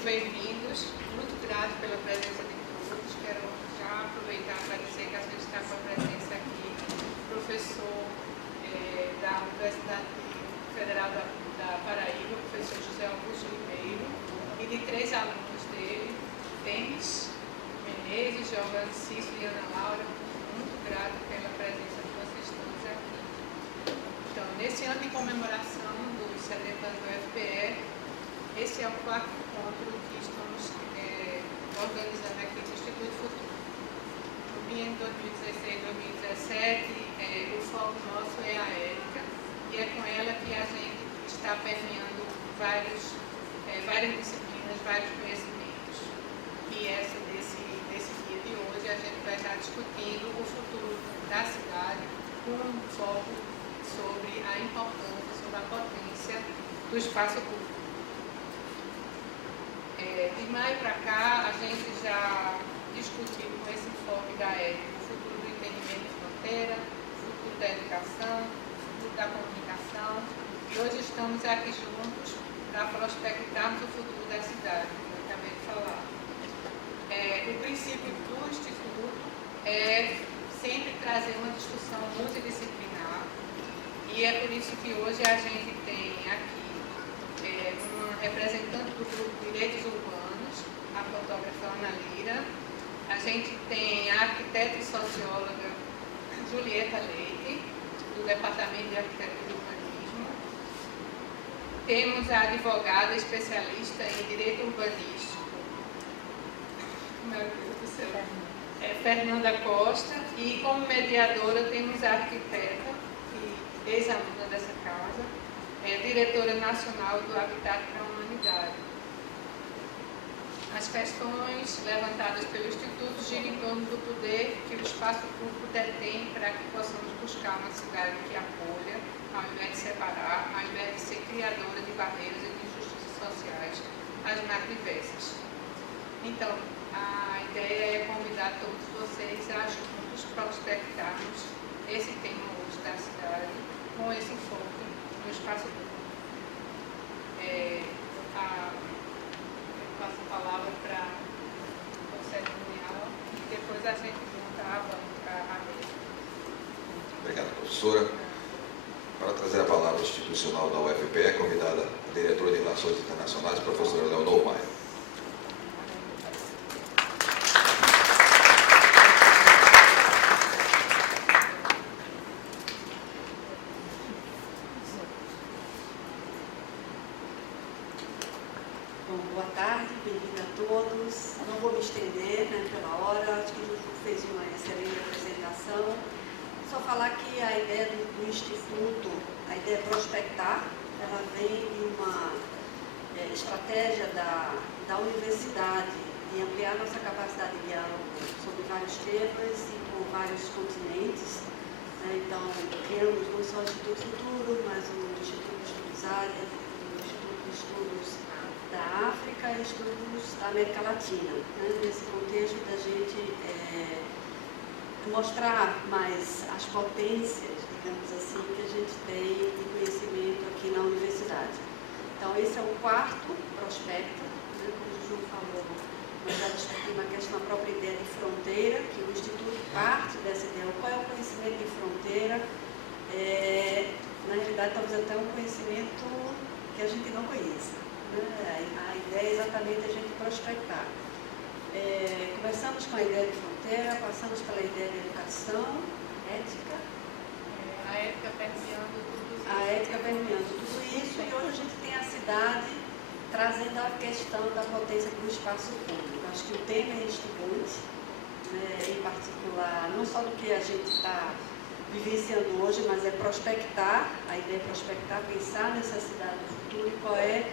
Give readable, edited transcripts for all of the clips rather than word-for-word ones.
muito bem-vindos, muito grato pela presença de todos. Quero já aproveitar para dizer que a gente está com a presença aqui do professor da Universidade Federal da Paraíba, o professor José Augusto Ribeiro, e de 3 alunos dele, Denis Menezes, Giovanni Cício e Ana Laura. Muito grato pela presença de vocês todos aqui. Então, nesse ano de comemoração dos 70 anos do UFPE, esse é o 4º encontro que estamos organizando aqui no Instituto Futuro. No biênio 2016-2017, o foco nosso é a ética, e é com ela que a gente está permeando várias disciplinas, vários conhecimentos. E desse dia de hoje, a gente vai estar discutindo o futuro da cidade com um foco sobre a importância, sobre a potência do espaço público. De maio para cá, a gente já discutiu com esse enfoque da ética o futuro do entendimento de fronteira, o futuro da educação, o futuro da comunicação, e hoje estamos aqui juntos para prospectarmos o futuro da cidade, como eu acabei de falar. O princípio do Instituto é sempre trazer uma discussão multidisciplinar, e é por isso que hoje a gente tem aqui uma representante do grupo Direitos Urbanos, a fotógrafa Ana Lira. A gente tem a arquiteta e socióloga Julieta Leite, do Departamento de Arquitetura e Urbanismo. Temos a advogada especialista em Direito Urbanístico, meu Deus do céu, Fernanda Costa, e como mediadora temos a arquiteta e ex-aluna dessa casa, diretora nacional do Habitat para a Humanidade. As questões levantadas pelo Instituto giram em torno do poder que o espaço público detém para que possamos buscar uma cidade que acolha, ao invés de separar, ao invés de ser criadora de barreiras e de injustiças sociais, as mais diversas. Então, a ideia é convidar todos vocês a juntos prospectarmos esse tema hoje da cidade, com esse enfoque no espaço público. Eu passo a palavra para o cerimonial e depois a gente voltava a mesa. Obrigado, professora. Para trazer a palavra institucional da UFPE, é convidada a diretora de Relações Internacionais, professora Leonor Maia. Boa tarde, bem-vindo a todos. Não vou me estender pela hora, acho que o Juju fez uma excelente apresentação. Só falar que a ideia do Instituto, a ideia é prospectar, ela vem de uma estratégia da universidade de ampliar nossa capacidade de diálogo sobre vários temas e por vários continentes. Então, criamos não só o Instituto Futuro, mas o Instituto de Estudos Ásia, o Instituto de Estudos da África e estudos da América Latina, nesse contexto da gente mostrar mais as potências, digamos assim, que a gente tem de conhecimento aqui na universidade. Então, esse é o 4º prospecto, como o Ju falou, nós já discutimos a questão da própria ideia de fronteira, que o Instituto parte dessa ideia, qual é o conhecimento de fronteira, na realidade, talvez até um conhecimento que a gente não conheça. A ideia é exatamente a gente prospectar. Começamos com a ideia de fronteira, passamos pela ideia de educação, ética. A ética permeando tudo isso. A ética permeando tudo isso, e hoje a gente tem a cidade trazendo a questão da potência do espaço público. Acho que o tema é instigante, em particular, não só do que a gente está vivenciando hoje, mas é prospectar, a ideia é prospectar, pensar nessa cidade do futuro e qual é.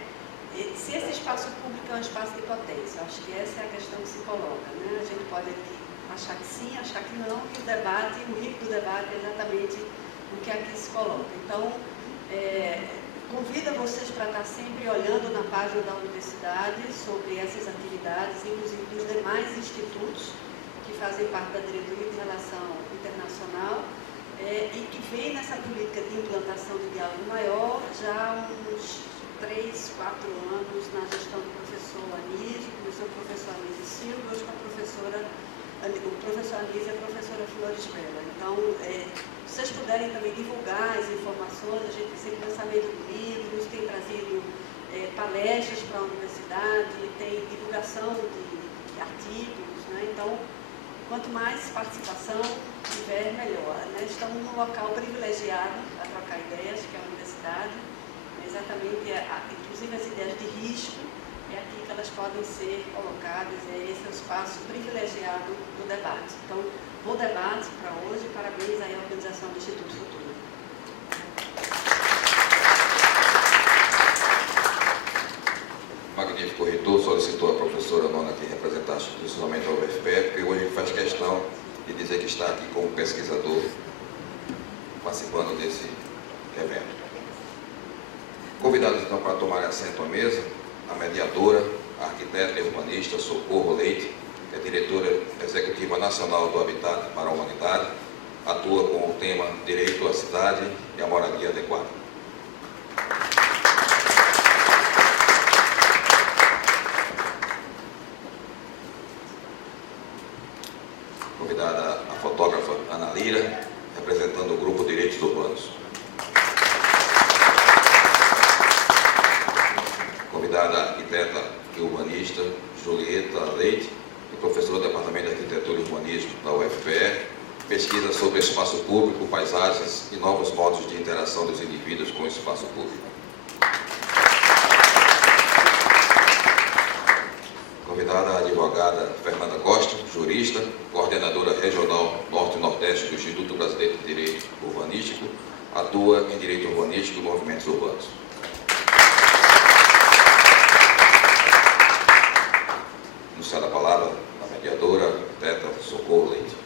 Se esse espaço público é um espaço de potência, acho que essa é a questão que se coloca. A gente pode achar que sim, achar que não, e o debate, o rico do debate é exatamente o que aqui se coloca. Então, convido vocês para estar sempre olhando na página da universidade sobre essas atividades, inclusive dos demais institutos que fazem parte da Diretoria de Relação Internacional, e que vem nessa política de implantação de diálogo maior já há uns 3, 4 anos na gestão do professor Ani, professor Anísio Silva, hoje com o professor Anísio e a professora Flores Bela. Então, se vocês puderem também divulgar as informações, a gente tem lançamento de livros, tem trazido palestras para a universidade, tem divulgação de artigos, né? Então, quanto mais participação tiver, melhor, né? Estamos num local privilegiado a trocar ideias, que é a universidade, exatamente, inclusive as ideias de risco, é aqui que elas podem ser colocadas, esse é o espaço privilegiado do debate. Então, bom debate para hoje, parabéns aí à organização do Instituto Futuro. Magnífico reitor, solicitou a professora Nona que representasse institucionalmente a UFPE, porque hoje ele faz questão de dizer que está aqui como pesquisador participando desse evento. Convidados então para tomar assento à mesa, a mediadora, a arquiteta e urbanista Socorro Leite, que é diretora executiva nacional do Habitat para a Humanidade, atua com o tema Direito à Cidade e à Moradia Adequada. Convidada a fotógrafa Ana Lira, representando o Grupo Direitos Urbanos. Convidada a arquiteta e urbanista Julieta Leite, professora do Departamento de Arquitetura e Urbanismo da UFPE, pesquisa sobre espaço público, paisagens e novos modos de interação dos indivíduos com o espaço público. Convidada a advogada Fernanda Costa, jurista, coordenadora regional Norte e Nordeste do Instituto Brasileiro de Direito Urbanístico, atua em Direito Urbanístico e Movimentos Urbanos. Anunciada a palavra a mediadora, arquiteta Socorro Leite.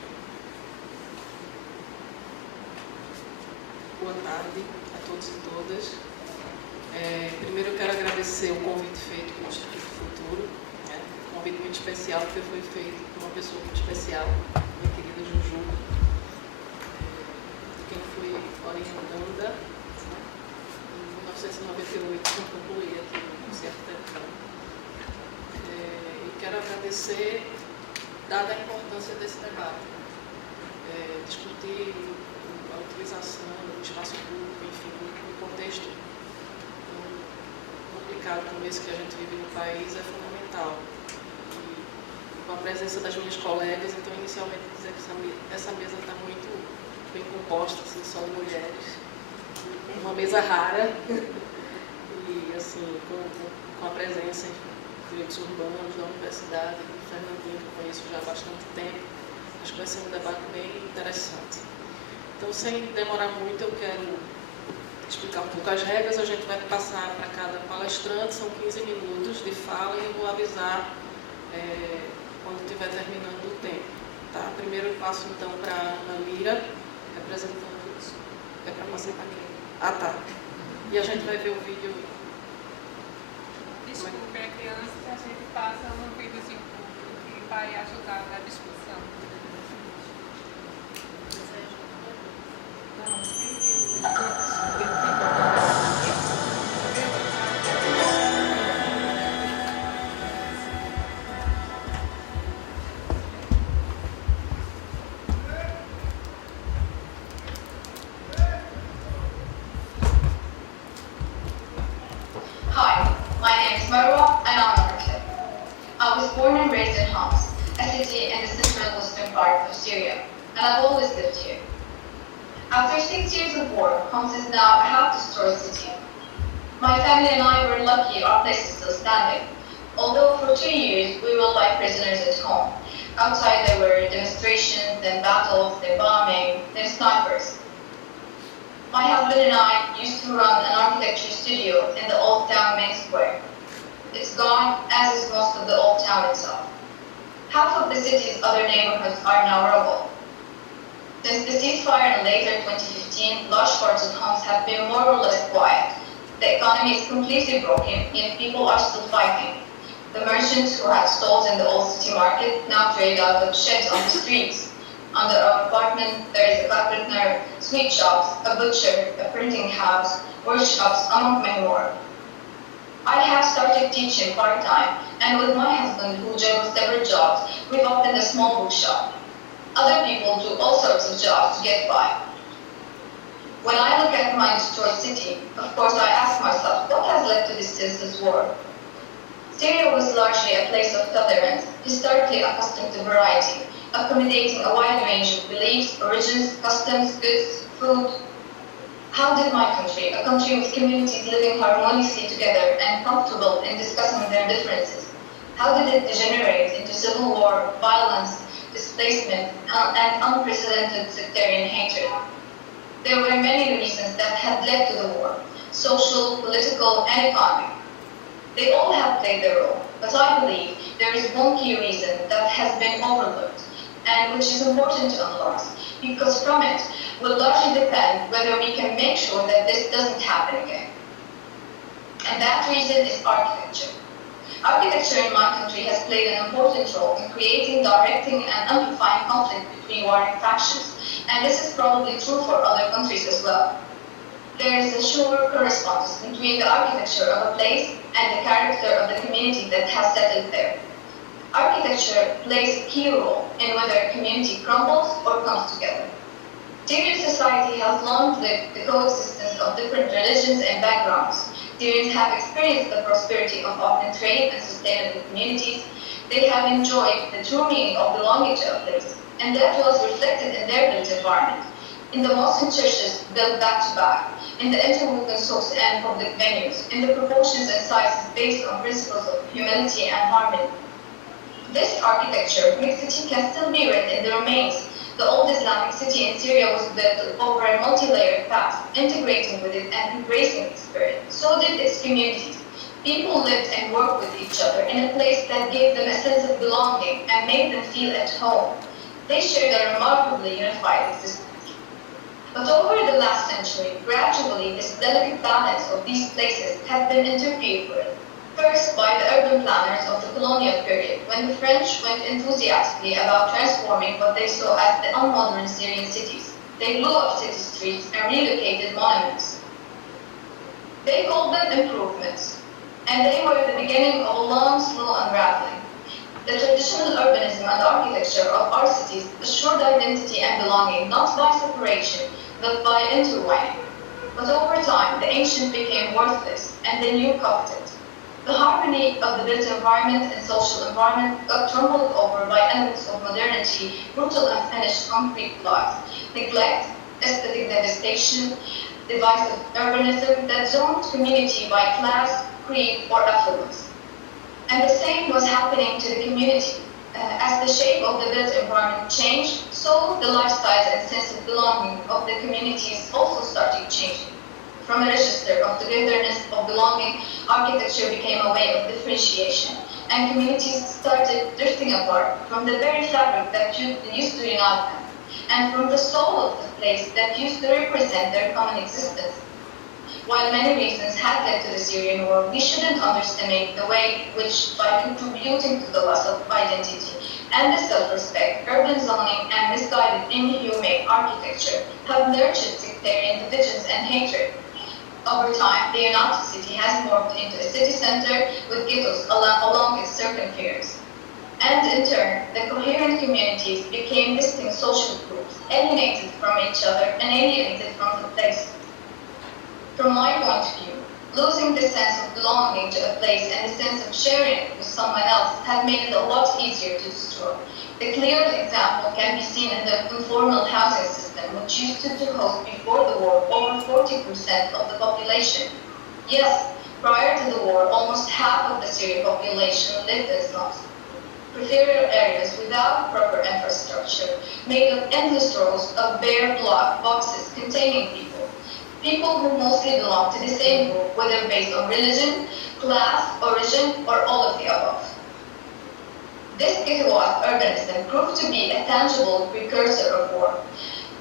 Boa tarde a todos e todas. Primeiro eu quero agradecer o convite feito pelo Instituto Futuro, né? Um convite muito especial, porque foi feito por uma pessoa muito especial, minha querida Juju, quem fui orientanda, né? Em 1998, quando concluí aqui no CFTF. Quero agradecer, dada a importância desse debate, discutir a utilização do espaço público, enfim, no contexto complicado como esse que a gente vive no país, é fundamental. E com a presença das minhas colegas, então, inicialmente, dizer que essa mesa está muito bem composta, assim, só de mulheres, uma mesa rara, e, assim, com a presença direitos urbanos da universidade, do Fernandinho, que eu conheço já há bastante tempo. Acho que vai ser um debate bem interessante. Então, sem demorar muito, eu quero explicar um pouco as regras. A gente vai passar para cada palestrante, são 15 minutos de fala, e eu vou avisar quando estiver terminando o tempo. Tá? Primeiro eu passo então para a Ana Lira, representando isso. É para passar para quem? Ah, tá. E a gente vai ver o vídeo. Desculpe, a criança, a gente passa um videozinho que vai ajudar na discussão. Hi, my name is Marwa and I'm an architect. I was born and raised in Homs, a city in the central western part of Syria, and I've always lived here. After 6 years of war, Homs is now a half-destroyed city. My family and I were lucky our place is still standing, although for 2 years we were like prisoners at home. Outside there were demonstrations, then battles, then bombing, then snipers. My husband and I used to run an architecture studio in the Old Town main square. It's gone, as is most of the Old Town itself. Half of the city's other neighborhoods are now rubble. Since the ceasefire in later 2015, large parts of Homs have been more or less quiet. The economy is completely broken, yet people are still fighting. The merchants who had stalls in the old city market now trade out of sheds on the streets. Under our apartment, there is a carpenter, sweet shops, a butcher, a printing house, workshops, among many more. I have started teaching part-time, and with my husband, who juggles several jobs, we've opened a small bookshop. Other people do all sorts of jobs to get by. When I look at my destroyed city, of course I ask myself, what has led to this senseless war? Syria was largely a place of tolerance, historically accustomed to variety, accommodating a wide range of beliefs, origins, customs, goods, food. How did my country, a country with communities living harmoniously together and comfortable in discussing their differences, how did it degenerate into civil war, violence, displacement, and unprecedented sectarian hatred? There were many reasons that had led to the war, social, political, and economic. They all have played their role, but I believe there is one key reason that has been overlooked, and which is important to analyze, because from it will largely depend whether we can make sure that this doesn't happen again. And that reason is architecture. Architecture in my country has played an important role in creating, directing, and amplifying conflict between warring factions, and this is probably true for other countries as well. There is a sure correspondence between the architecture of a place and the character of the community that has settled there. Architecture plays a key role in whether a community crumbles or comes together. Syrian society has long lived the coexistence of different religions and backgrounds. Syrians have experienced the prosperity of open trade and sustainable communities. They have enjoyed the true meaning of belonging to a place, and that was reflected in their built environment, in the mosques and churches built back to back, in the interwoven souks and public venues, in the proportions and sizes based on principles of humility and harmony. This architecture, mixed city, can still be read in the remains. The old Islamic city in Syria was built over a multi-layered path, integrating with it and embracing its spirit. So did its communities. People lived and worked with each other in a place that gave them a sense of belonging and made them feel at home. They shared a remarkably unified existence. But over the last century, gradually this delicate balance of these places has been interfered with. First, by the urban planners of the colonial period, when the French went enthusiastically about transforming what they saw as the unmodern Syrian cities. They blew up city streets and relocated monuments. They called them improvements, and they were the beginning of a long, slow unraveling. The traditional urbanism and architecture of our cities assured identity and belonging not by separation, but by intertwining. But over time, the ancient became worthless, and the new coveted. The harmony of the built environment and social environment got trampled over by elements of modernity, brutal unfinished concrete blocks, neglect, aesthetic devastation, divisive urbanism that zoned community by class, creed, or affluence. And the same was happening to the community. As the shape of the built environment changed, so the lifestyles and sense of belonging of the communities also started changing. From a register of togetherness of belonging, architecture became a way of differentiation, and communities started drifting apart from the very fabric that used to unite them, and from the soul of the place that used to represent their common existence. While many reasons had led to the Syrian war, we shouldn't underestimate the way which, by contributing to the loss of identity and the self-respect, urban zoning and misguided, inhumane architecture have nurtured sectarian divisions and hatred. Over time, the United City has morphed into a city center with ghettos along its circumference. And in turn, the coherent communities became distinct social groups, alienated from each other and alienated from the place. From my point of view, losing the sense of belonging to a place and the sense of sharing it with someone else has made it a lot easier to destroy. The clear example can be seen in the informal housing system, which used to host before the war over 40% of the population. Yes, prior to the war, almost half of the Syrian population lived in slums. Peripheral areas without proper infrastructure, made of endless rows of bare block boxes containing people. People who mostly belong to the same group, whether based on religion, class, origin, or all of the above. This ghettoized urbanism proved to be a tangible precursor of war.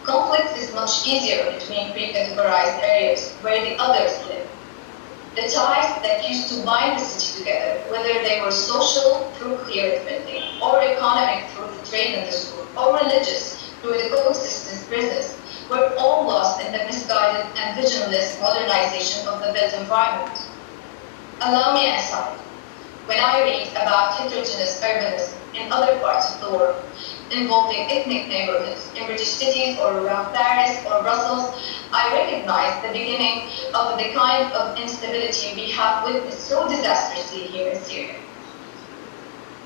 Conflict is much easier between pre-categorized areas where the others live. The ties that used to bind the city together, whether they were social through clear building, or economic through the trade and the school, or religious through the coexistence business, were all lost in the misguided and visionless modernization of the built environment. Allow me an aside. when I read about heterogeneous urbanism in other parts of the world, involving ethnic neighborhoods in British cities or around Paris or Brussels, I recognize the beginning of the kind of instability we have witnessed so disastrously here in Syria.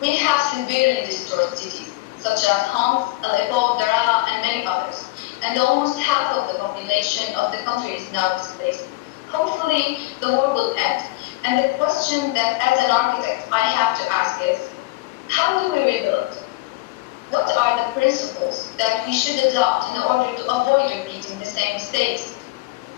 We have severely destroyed cities, such as Homs, Aleppo, Daraa, and many others, and almost half of the population of the country is now displaced. Hopefully, the war will end, and the question that as an architect I have to ask is, how do we rebuild? What are the principles that we should adopt in order to avoid repeating the same mistakes?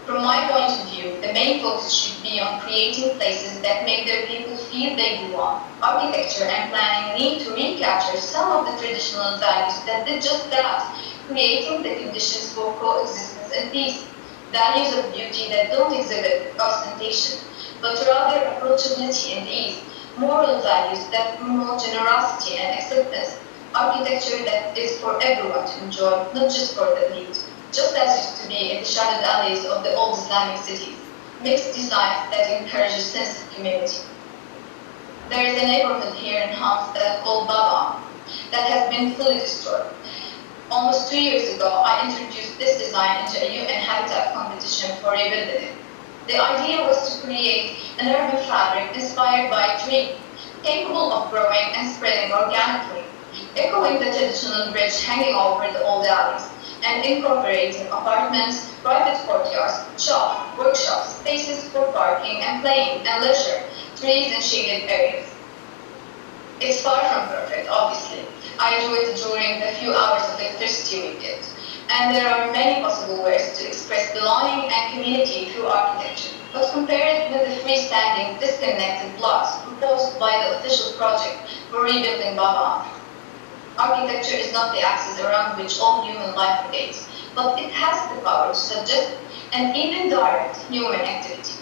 From my point of view, the main focus should be on creating places that make their people feel they belong. Architecture and planning need to recapture some of the traditional values that did just that, creating the conditions for coexistence and peace. Values of beauty that don't exhibit ostentation, but rather approachability and ease. Moral values that promote generosity and acceptance. Architecture that is for everyone to enjoy, not just for the elite. Just as used to be in the shadowed alleys of the old Islamic cities. Mixed designs that encourage a sense of community. There is a neighborhood here in Homs called Baba that has been fully destroyed. Almost 2 years ago, I introduced this design into a UN Habitat competition for rebuilding it. The idea was to create an urban fabric inspired by a tree, capable of growing and spreading organically, echoing the traditional bridge hanging over the old alleys, and incorporating apartments, private courtyards, shops, workshops, spaces for parking and playing and leisure, trees and shaded areas. It's far from perfect, obviously. I do it during the few hours of electricity we get, and there are many possible ways to express belonging and community through architecture. But compared with the freestanding, disconnected blocks proposed by the official project for rebuilding Baba, architecture is not the axis around which all human life rotates, but it has the power to suggest and even direct human activity.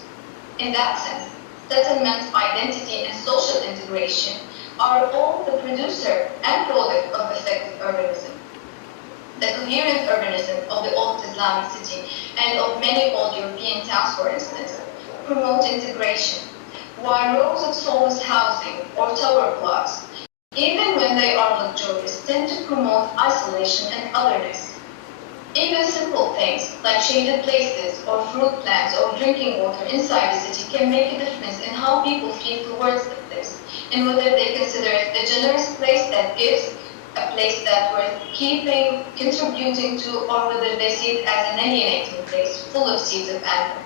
In that sense, settlement, identity, and social integration are all the producer and product of effective urbanism. The coherent urbanism of the old Islamic city and of many old European towns, for instance, promote integration, while rows of soulless housing or tower blocks, even when they are luxurious, tend to promote isolation and otherness. Even simple things like shaded places or fruit plants or drinking water inside the city can make a difference in how people feel towards the place, and whether they consider it a generous place that gives, a place that's worth keeping, contributing to, or whether they see it as an alienating place full of seeds of anger.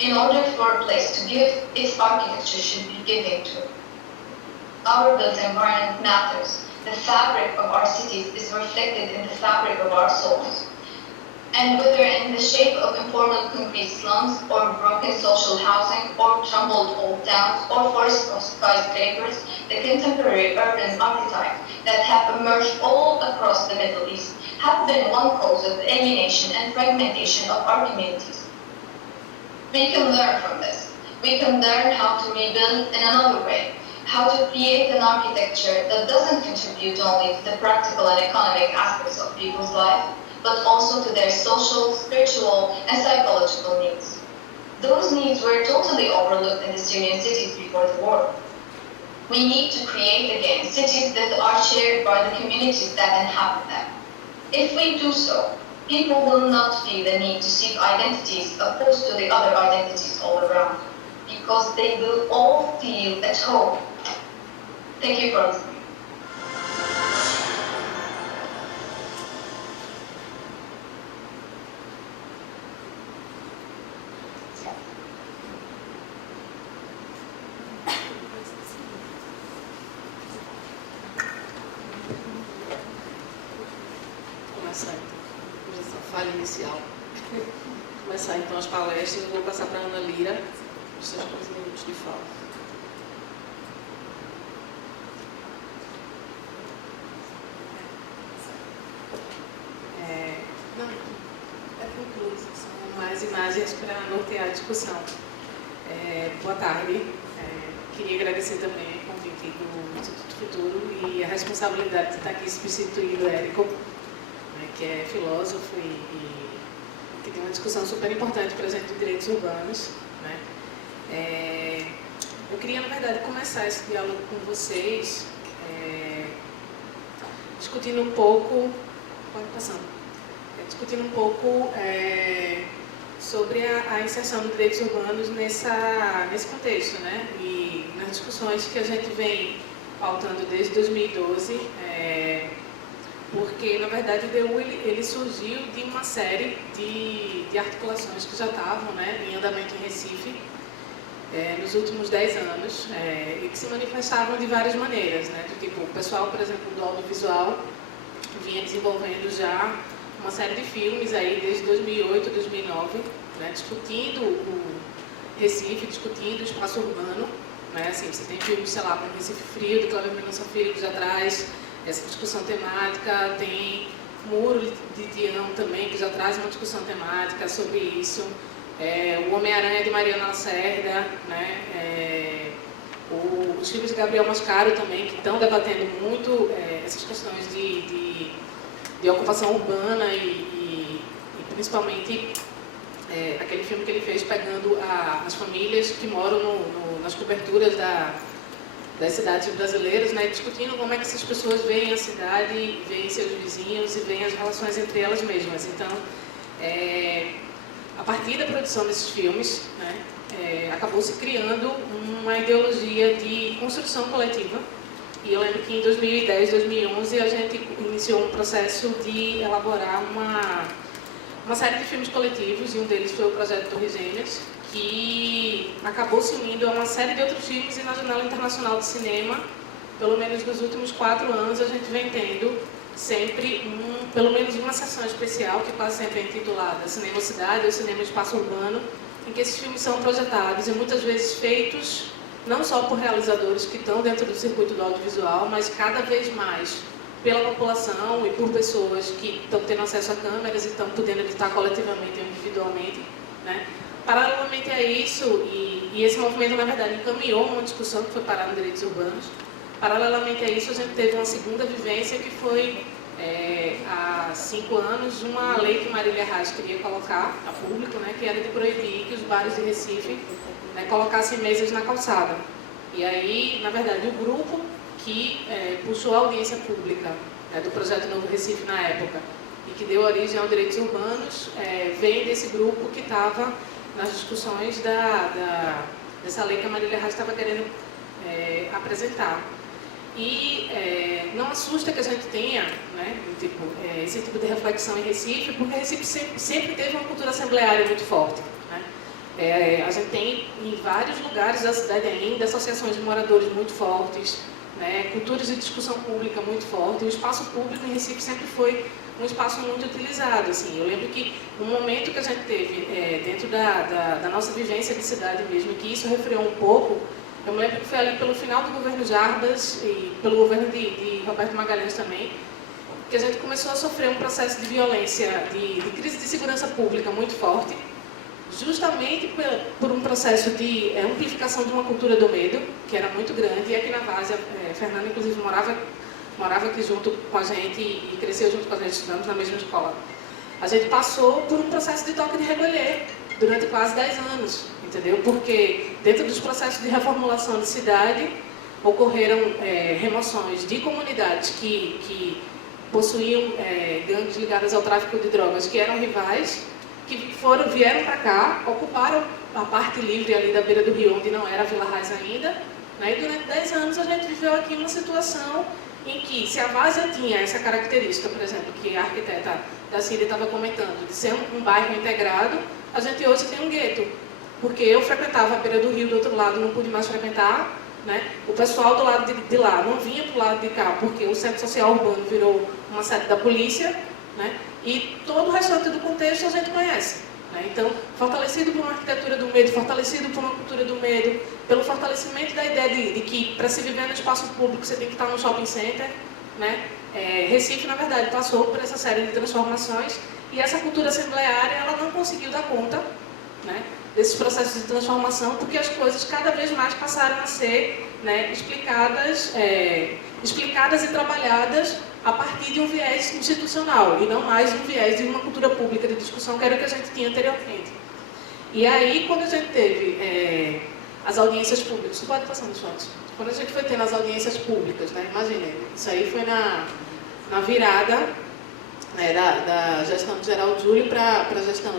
In order for a place to give, its architecture should be giving to. Our built environment matters. The fabric of our cities is reflected in the fabric of our souls. And whether in the shape of informal concrete slums, or broken social housing, or tumbled old towns, or forests of skyscrapers, the contemporary urban archetypes that have emerged all across the Middle East have been one cause of alienation and fragmentation of our communities. We can learn from this. We can learn how to rebuild in another way, how to create an architecture that doesn't contribute only to the practical and economic aspects of people's life, but also to their social, spiritual, and psychological needs. Those needs were totally overlooked in the Syrian cities before the war. We need to create again cities that are shared by the communities that inhabit them. If we do so, people will not feel the need to seek identities opposed to the other identities all around, because they will all feel at home. Thank you for listening. Começar então as palestras. Eu vou passar para a Ana Lira os seus 15 minutos de fala. São mais imagens para nortear a discussão. Boa tarde. Queria agradecer também o convite do Instituto Futuro e a responsabilidade de estar aqui substituindo o Érico, que é filósofo e que tem uma discussão super importante para a gente de direitos urbanos. Eu queria, na verdade, começar esse diálogo com vocês, discutindo um pouco, discutindo um pouco sobre a inserção dos direitos urbanos nesse contexto, né? E nas discussões que a gente vem pautando desde 2012, porque, na verdade, o DU ele surgiu de uma série de articulações que já estavam, né, em andamento em Recife nos últimos 10 anos e que se manifestavam de várias maneiras, né? Tipo, o pessoal, por exemplo, do audiovisual vinha desenvolvendo já uma série de filmes aí desde 2008, 2009, né, discutindo o Recife, discutindo o espaço urbano, né? Assim, você tem filmes, sei lá, como Recife Frio, do Cláudio Mendonça Filho, que já traz essa discussão temática, tem Muro de Tião também, que já traz uma discussão temática sobre isso, o Homem-Aranha de Mariana Lacerda, né? Os filmes de Gabriel Mascaro também, que estão debatendo muito essas questões de ocupação urbana e principalmente aquele filme que ele fez pegando as famílias que moram nas coberturas das cidades brasileiras, né, discutindo como é que essas pessoas veem a cidade, veem seus vizinhos e veem as relações entre elas mesmas. Então, a partir da produção desses filmes, né, acabou se criando uma ideologia de construção coletiva. E eu lembro que em 2010, 2011, a gente iniciou um processo de elaborar uma série de filmes coletivos, e um deles foi o Projeto Torres Gêmeas, que acabou se unindo a uma série de outros filmes, e na Janela Internacional de Cinema, pelo menos nos últimos 4 anos, a gente vem tendo sempre pelo menos uma sessão especial, que quase sempre é intitulada Cinema Cidade ou Cinema Espaço Urbano, em que esses filmes são projetados e muitas vezes feitos não só por realizadores que estão dentro do circuito do audiovisual, mas cada vez mais pela população e por pessoas que estão tendo acesso a câmeras e estão podendo editar coletivamente ou individualmente, né? Paralelamente a isso, e esse movimento, na verdade, encaminhou uma discussão que foi parar nos direitos urbanos. Paralelamente a isso, a gente teve uma segunda vivência que foi, há 5 anos, uma lei que Marília Reis queria colocar a público, né, que era de proibir que os bares de Recife, né, colocassem mesas na calçada. E aí, na verdade, o grupo que puxou a audiência pública, né, do Projeto Novo Recife na época, e que deu origem aos direitos urbanos, vem desse grupo que estava nas discussões dessa lei que a Marília Reis estava querendo apresentar. E não assusta que a gente tenha, né, esse tipo de reflexão em Recife, porque Recife sempre teve uma cultura assembleária muito forte, né? A gente tem em vários lugares da cidade ainda associações de moradores muito fortes, né, culturas de discussão pública muito forte. O espaço público em Recife sempre foi um espaço muito utilizado. Assim. Eu lembro que um momento que a gente teve dentro da nossa vivência de cidade mesmo, que isso refreou um pouco, eu me lembro que foi ali pelo final do governo Jarbas e pelo governo de Roberto Magalhães também, que a gente começou a sofrer um processo de violência, de crise de segurança pública muito forte, justamente por um processo de amplificação de uma cultura do medo, que era muito grande. E aqui na Várzea, Fernanda, inclusive, morava aqui junto com a gente e cresceu junto com a gente, estudamos na mesma escola. A gente passou por um processo de toque de recolher durante quase 10 anos, entendeu? Porque dentro dos processos de reformulação de cidade, ocorreram remoções de comunidades que possuíam gangues ligadas ao tráfico de drogas, que eram rivais, que vieram para cá, ocuparam a parte livre ali da beira do rio, onde não era Vila Raiz ainda, né? E durante 10 anos a gente viveu aqui uma situação em que, se a Várzea tinha essa característica, por exemplo, que a arquiteta da Cida estava comentando, de ser um bairro integrado, a gente hoje tem um gueto. Porque eu frequentava a beira do rio do outro lado, não pude mais frequentar, né? O pessoal do lado de lá não vinha para o lado de cá, porque o centro social urbano virou uma sede da polícia, né? E todo o restante do contexto a gente conhece, né? Então, fortalecido por uma arquitetura do medo, fortalecido por uma cultura do medo, pelo fortalecimento da ideia de que, para se viver no espaço público, você tem que estar no shopping center, né? Recife, na verdade, passou por essa série de transformações, e essa cultura assembleária ela não conseguiu dar conta, né, desses processos de transformação, porque as coisas cada vez mais passaram a ser, né, explicadas e trabalhadas a partir de um viés institucional, e não mais um viés de uma cultura pública de discussão, que era o que a gente tinha anteriormente. E aí, quando a gente teve as audiências públicas. Você pode passar nos fotos. Quando a gente foi tendo as audiências públicas, né? Imaginem, isso aí foi na virada, né, da gestão de Geraldo Júlio para a gestão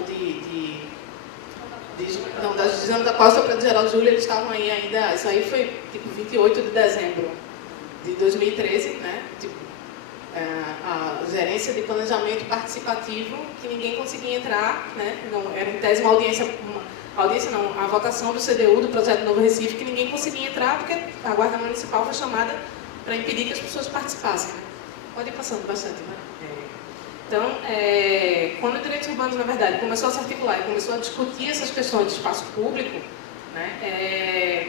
da Gisana da Costa para Geraldo Júlio. Eles estavam aí ainda, isso aí foi tipo 28 de dezembro de 2013, né? Tipo, a gerência de planejamento participativo, que ninguém conseguia entrar, né? Não, era em tese uma audiência não, a votação do CDU, do Projeto Novo Recife, que ninguém conseguia entrar porque a Guarda Municipal foi chamada para impedir que as pessoas participassem. Né? Pode ir passando bastante, né? Então, quando o Direitos Urbanos, na verdade, começou a se articular e começou a discutir essas questões de espaço público, né,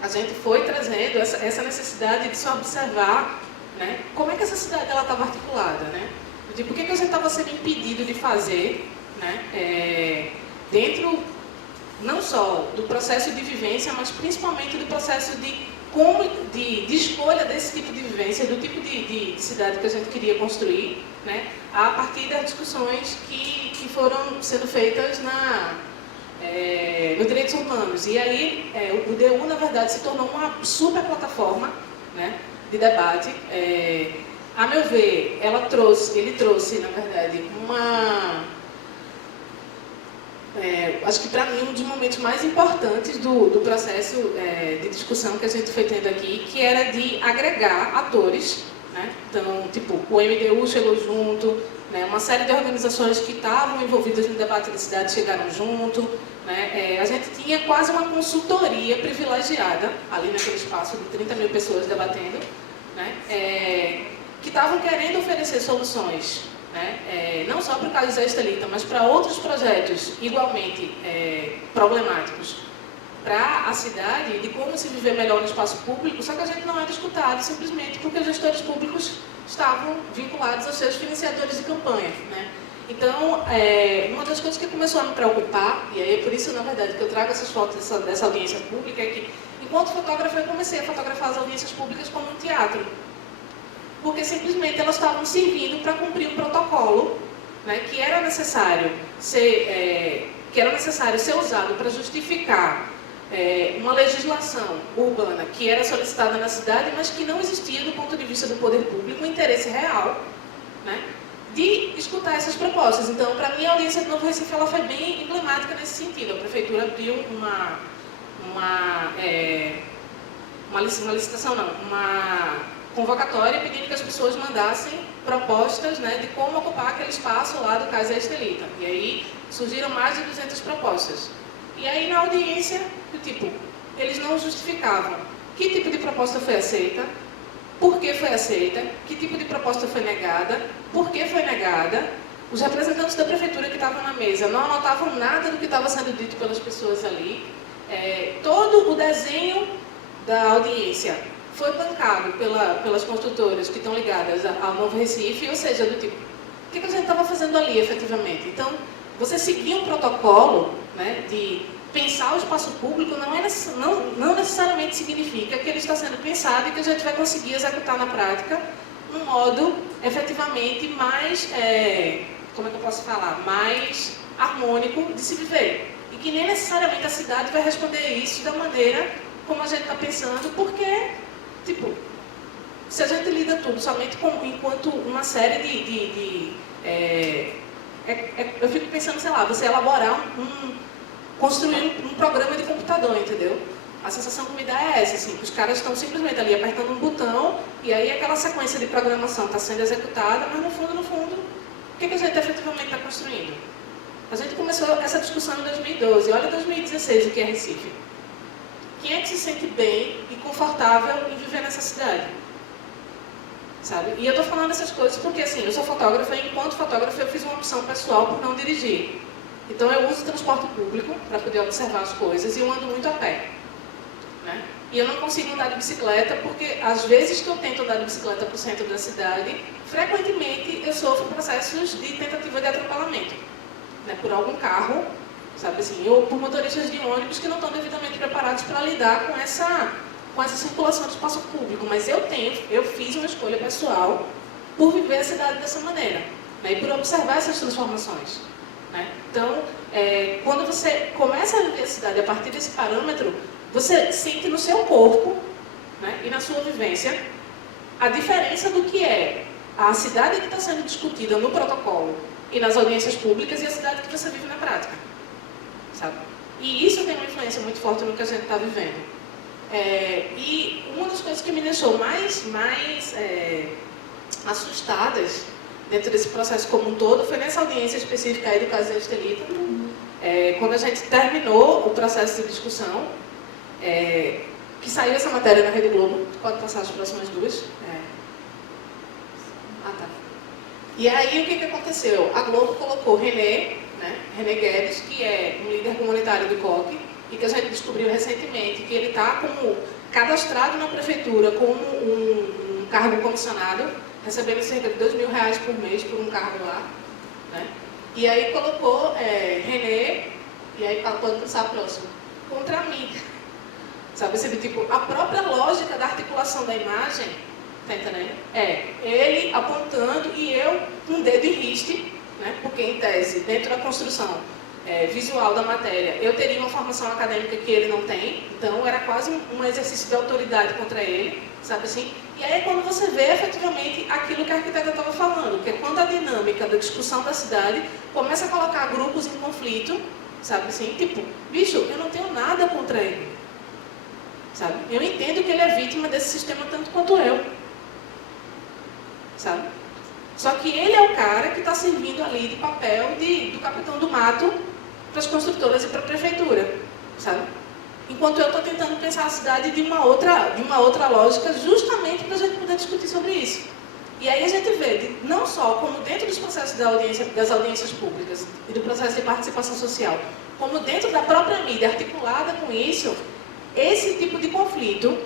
a gente foi trazendo essa necessidade de se observar, né, como é que essa cidade estava articulada, né? De por que a gente estava sendo impedido de fazer, né, dentro não só do processo de vivência, mas principalmente do processo de escolha desse tipo de vivência, do tipo de cidade que a gente queria construir, né, a partir das discussões que foram sendo feitas no Direitos Urbanos. E aí, o DU, na verdade, se tornou uma super plataforma, né, de debate. A meu ver, ele trouxe, na verdade, acho que para mim um dos momentos mais importantes do processo de discussão que a gente foi tendo aqui, que era de agregar atores, né? Então, tipo, o MDU chegou junto, né? Uma série de organizações que estavam envolvidas no debate da cidade chegaram junto, né? A gente tinha quase uma consultoria privilegiada ali naquele espaço de 30 mil pessoas debatendo, né? Que estavam querendo oferecer soluções, né? Não só para o caso Zé Estelita, mas para outros projetos igualmente problemáticos para a cidade, de como se viver melhor no espaço público, só que a gente não era escutado simplesmente porque os gestores públicos estavam vinculados aos seus financiadores de campanha, né? Então, uma das coisas que começou a me preocupar, e aí é por isso, na verdade, que eu trago essas fotos dessa audiência pública, é que, enquanto fotógrafa, eu comecei a fotografar as audiências públicas como um teatro. Porque simplesmente elas estavam servindo para cumprir um protocolo, né, que era necessário ser usado para justificar uma legislação urbana que era solicitada na cidade, mas que não existia do ponto de vista do poder público um interesse real, né, de escutar essas propostas. Então, para mim, a audiência do Novo Recife ela foi bem emblemática nesse sentido. A prefeitura abriu uma licitação, não, uma convocatória pedindo que as pessoas mandassem propostas, né, de como ocupar aquele espaço lá do Cais Estelita. E aí surgiram mais de 200 propostas. E aí na audiência, eles não justificavam que tipo de proposta foi aceita, por que foi aceita, que tipo de proposta foi negada, por que foi negada. Os representantes da prefeitura que estavam na mesa não anotavam nada do que estava sendo dito pelas pessoas ali. Todo o desenho da audiência foi bancado pelas construtoras que estão ligadas ao Novo Recife, ou seja, do tipo, o que a gente estava fazendo ali efetivamente? Então, você seguir um protocolo, né, de pensar o espaço público não necessariamente significa que ele está sendo pensado e que a gente vai conseguir executar na prática um modo efetivamente mais, como é que eu posso falar, mais harmônico de se viver. E que nem necessariamente a cidade vai responder isso da maneira como a gente está pensando, porque se a gente lida tudo somente enquanto uma série eu fico pensando, sei lá, você elaborar construir um programa de computador, entendeu? A sensação que me dá é essa, assim, que os caras estão simplesmente ali apertando um botão e aí aquela sequência de programação está sendo executada, mas no fundo, o que a gente efetivamente está construindo? A gente começou essa discussão em 2012, olha 2016 o que é Recife. Quem é que se sente bem e confortável em viver nessa cidade? Sabe? E eu estou falando essas coisas porque, assim, eu sou fotógrafa e enquanto fotógrafa eu fiz uma opção pessoal por não dirigir. Então eu uso o transporte público para poder observar as coisas e eu ando muito a pé, né? E eu não consigo andar de bicicleta porque às vezes que eu tento andar de bicicleta para o centro da cidade, frequentemente eu sofro processos de tentativa de atropelamento, né? Por algum carro, sabe assim, ou por motoristas de ônibus que não estão devidamente preparados para lidar com essa circulação de espaço público. Mas eu fiz uma escolha pessoal por viver a cidade dessa maneira, né? E por observar essas transformações, né? Então, quando você começa a viver a cidade a partir desse parâmetro, você sente no seu corpo, né, e na sua vivência a diferença do que é a cidade que está sendo discutida no protocolo e nas audiências públicas e a cidade que você vive na prática, sabe? E isso tem uma influência muito forte no que a gente está vivendo. E uma das coisas que me deixou mais assustadas dentro desse processo como um todo foi nessa audiência específica aí do caso da Estelita, quando a gente terminou o processo de discussão, que saiu essa matéria na Rede Globo, pode passar as próximas duas. Tá. E aí o que aconteceu? A Globo colocou René Guedes, que é um líder comunitário do COC, e que a gente descobriu recentemente que ele está como cadastrado na prefeitura como um cargo comissionado, recebendo cerca de R$2.000 por mês por um cargo lá, né? E aí colocou René, e aí pode passar próximo, contra mim. Sabe, assim, tipo, a própria lógica da articulação da imagem, tá entendendo? Ele apontando e eu com um dedo em riste, né? Porque em tese, dentro da construção visual da matéria, eu teria uma formação acadêmica que ele não tem, então era quase um exercício de autoridade contra ele, sabe assim? E aí é quando você vê efetivamente aquilo que a arquiteta estava falando, que é quando a dinâmica da discussão da cidade começa a colocar grupos em conflito, sabe assim? Tipo, bicho, eu não tenho nada contra ele, sabe? Eu entendo que ele é vítima desse sistema tanto quanto eu, sabe? Só que ele é o cara que está servindo ali de papel do capitão do mato para as construtoras e para a prefeitura, sabe? Enquanto eu estou tentando pensar a cidade de uma outra lógica, justamente para a gente poder discutir sobre isso. E aí a gente vê, não só como dentro dos processos das audiências públicas e do processo de participação social, como dentro da própria mídia articulada com isso, esse tipo de conflito,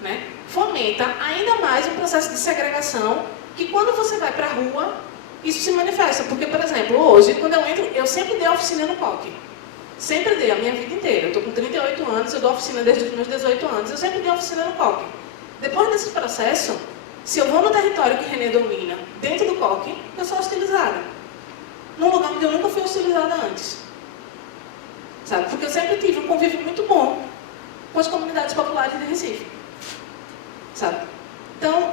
né, fomenta ainda mais um processo de segregação que quando você vai para a rua, isso se manifesta. Porque, por exemplo, hoje, quando eu entro, eu sempre dei oficina no COC. Sempre dei, a minha vida inteira. Eu estou com 38 anos, eu dou oficina desde os meus 18 anos, eu sempre dei oficina no COC. Depois desse processo, se eu vou no território que René domina, dentro do COC, eu sou hostilizada. Num lugar onde eu nunca fui hostilizada antes. Sabe? Porque eu sempre tive um convívio muito bom com as comunidades populares de Recife. Sabe? Então,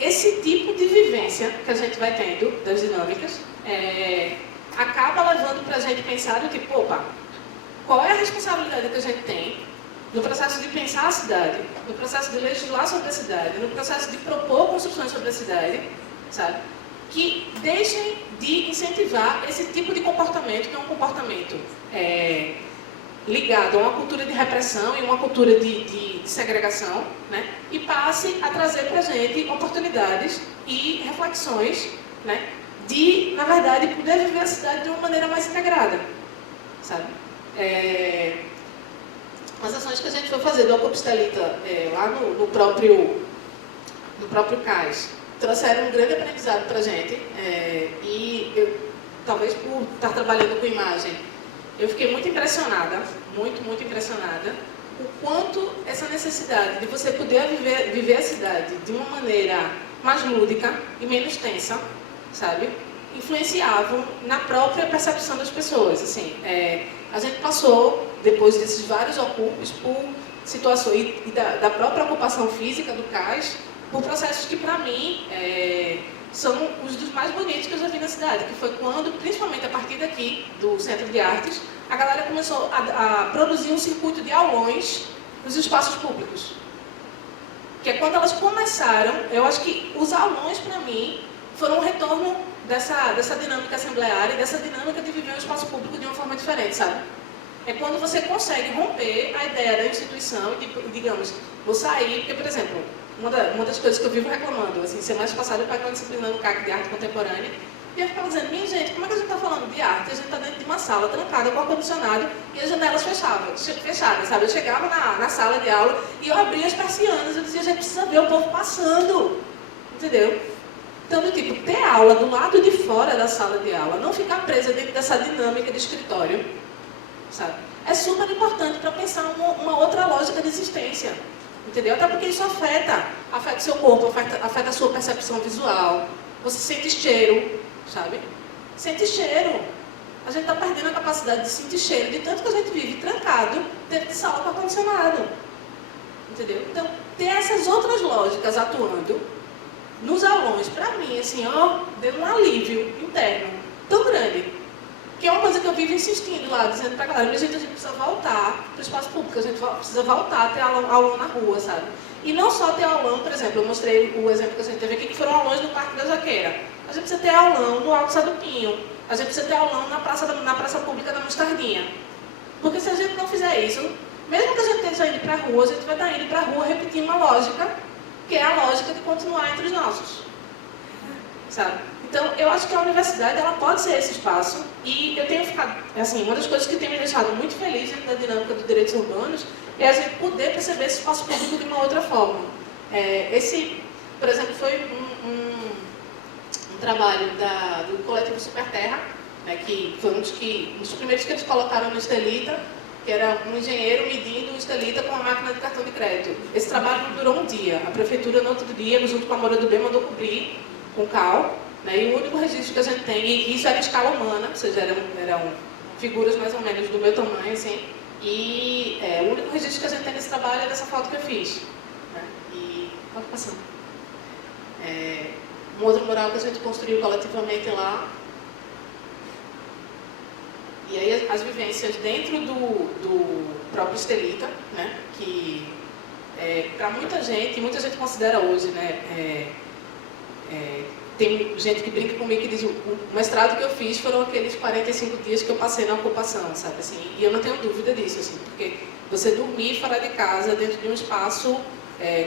esse tipo de vivência que a gente vai tendo, das dinâmicas, acaba levando para a gente pensar do tipo, opa, qual é a responsabilidade que a gente tem no processo de pensar a cidade, no processo de legislar sobre a cidade, no processo de propor construções sobre a cidade, sabe? Que deixem de incentivar esse tipo de comportamento, que é um comportamento ligado a uma cultura de repressão e uma cultura de segregação, né? E passe a trazer para a gente oportunidades e reflexões, né? De, na verdade, poder viver a cidade de uma maneira mais integrada, sabe? As ações que a gente foi fazer do Ocupa Estelita lá no próprio CAIS trouxeram um grande aprendizado para a gente, e eu, talvez por estar trabalhando com imagem, eu fiquei muito impressionada, muito impressionada, o quanto essa necessidade de você poder viver a cidade de uma maneira mais lúdica e menos tensa, sabe, influenciavam na própria percepção das pessoas. Assim, a gente passou, depois desses vários ocupes, por situações e da própria ocupação física do CAIS, por processos que, para mim, são os dos mais bonitos que eu já vi na cidade, que foi quando, principalmente a partir daqui, do Centro de Artes, a galera começou a produzir um circuito de aulões nos espaços públicos. Que é quando elas começaram, eu acho que os aulões, para mim, foram um retorno dessa dinâmica assembleária, dessa dinâmica de viver o espaço público de uma forma diferente, sabe? É quando você consegue romper a ideia da instituição e, digamos, vou sair, porque, por exemplo, uma das coisas que eu vivo reclamando, assim, semana passada eu paguei uma disciplina no CAC de arte contemporânea, e eu ficava dizendo, minha gente, como é que a gente está falando de arte? A gente está dentro de uma sala trancada com ar-condicionado e as janelas fechadas, sabe? Eu chegava na sala de aula e eu abria as persianas, eu dizia, a gente precisa ver o povo passando, entendeu? Então, tipo, ter aula do lado de fora da sala de aula, não ficar presa dentro dessa dinâmica de escritório, sabe? É super importante para pensar uma outra lógica de existência, entendeu? Até porque isso afeta o seu corpo, afeta a sua percepção visual, você sente cheiro, sabe? Sente cheiro. a gente está perdendo a capacidade de sentir cheiro, de tanto que a gente vive trancado dentro de sala com ar-condicionado. Entendeu? Então, ter essas outras lógicas atuando nos aulões, para mim, assim, ó, deu um alívio interno tão grande, que é uma coisa que eu vivo insistindo lá, dizendo pra galera, a gente precisa voltar para o espaço público, a gente precisa voltar a ter aulão na rua, sabe? E não só ter aulão, por exemplo, eu mostrei o exemplo que a gente teve aqui, que foram aulões no Parque da Jaqueira. A gente precisa ter aulão no Alto Sadupinho, a gente precisa ter aulão na praça pública da Mostardinha. Porque se a gente não fizer isso, mesmo que a gente esteja indo para a rua, a gente vai estar indo para a rua repetindo uma lógica, que é a lógica de continuar entre os nossos. Sabe? Então, eu acho que a universidade ela pode ser esse espaço, e eu tenho ficado, assim, uma das coisas que tem me deixado muito feliz dentro da dinâmica dos direitos urbanos é a gente poder perceber esse espaço público de uma outra forma. Esse, por exemplo, foi um trabalho do coletivo Superterra, né, que foi um dos primeiros que eles colocaram no Estelita, que era um engenheiro medindo o Estelita com uma máquina de cartão de crédito. Esse trabalho não durou um dia. A prefeitura, no outro dia, junto com a Moura do Bem, mandou cobrir com cal, né, e o único registro que a gente tem, e isso era em escala humana, ou seja, eram figuras mais ou menos do meu tamanho, assim, e o único registro que a gente tem nesse trabalho é dessa foto que eu fiz. Né, e pode passar. Um outro mural que a gente construiu coletivamente lá. E aí as vivências dentro do próprio Estelita, né, que para muita gente considera hoje, né, tem gente que brinca comigo que diz, o mestrado que eu fiz foram aqueles 45 dias que eu passei na ocupação, sabe, assim, e eu não tenho dúvida disso, assim, porque você dormir fora de casa, dentro de um espaço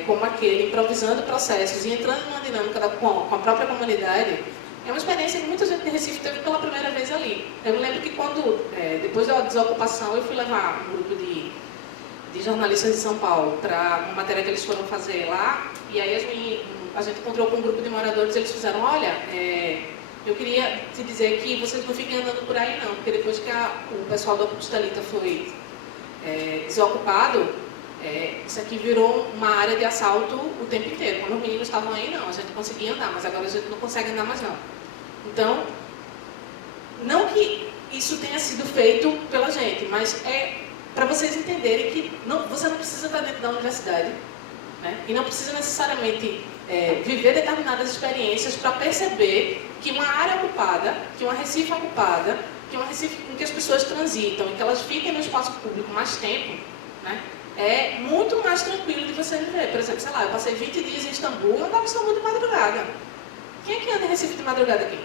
como aquele, improvisando processos e entrando numa dinâmica com a própria comunidade, é uma experiência que muita gente de Recife teve pela primeira vez ali. Eu me lembro que quando, depois da desocupação, eu fui levar um grupo de jornalistas de São Paulo para uma matéria que eles foram fazer lá, e aí a gente encontrou com um grupo de moradores, eles fizeram, olha, eu queria te dizer que vocês não fiquem andando por aí não, porque depois que o pessoal do Estelita foi desocupado, isso aqui virou uma área de assalto o tempo inteiro. Quando os meninos estavam aí, não, a gente conseguia andar, mas agora a gente não consegue andar mais não. Então, não que isso tenha sido feito pela gente, mas é para vocês entenderem que você não precisa estar dentro da universidade, né? E não precisa necessariamente viver determinadas experiências para perceber que uma área ocupada, que uma Recife ocupada, que uma Recife em que as pessoas transitam e que elas fiquem no espaço público mais tempo, né? É muito mais tranquilo de você viver. Por exemplo, sei lá, eu passei 20 dias em Istambul e eu andava em Istambul de madrugada. Quem é que anda em Recife de madrugada aqui?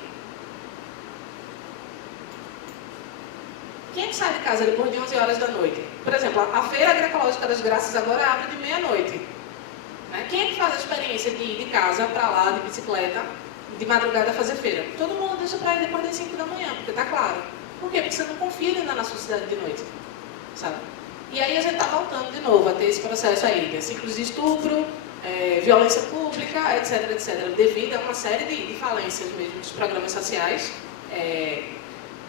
Quem é que sai de casa depois de 11 horas da noite? Por exemplo, a Feira Agroecológica das Graças agora abre de meia-noite. Né? Quem é que faz a experiência de ir de casa para lá, de bicicleta, de madrugada fazer feira? Todo mundo deixa para ir depois das 5 da manhã, porque está claro. Por quê? Porque você não confia em andar na sua cidade de noite. Sabe? E aí a gente está voltando de novo a ter esse processo aí, de ciclos de estupro, violência pública, etc, etc, devido a uma série de falências mesmo dos programas sociais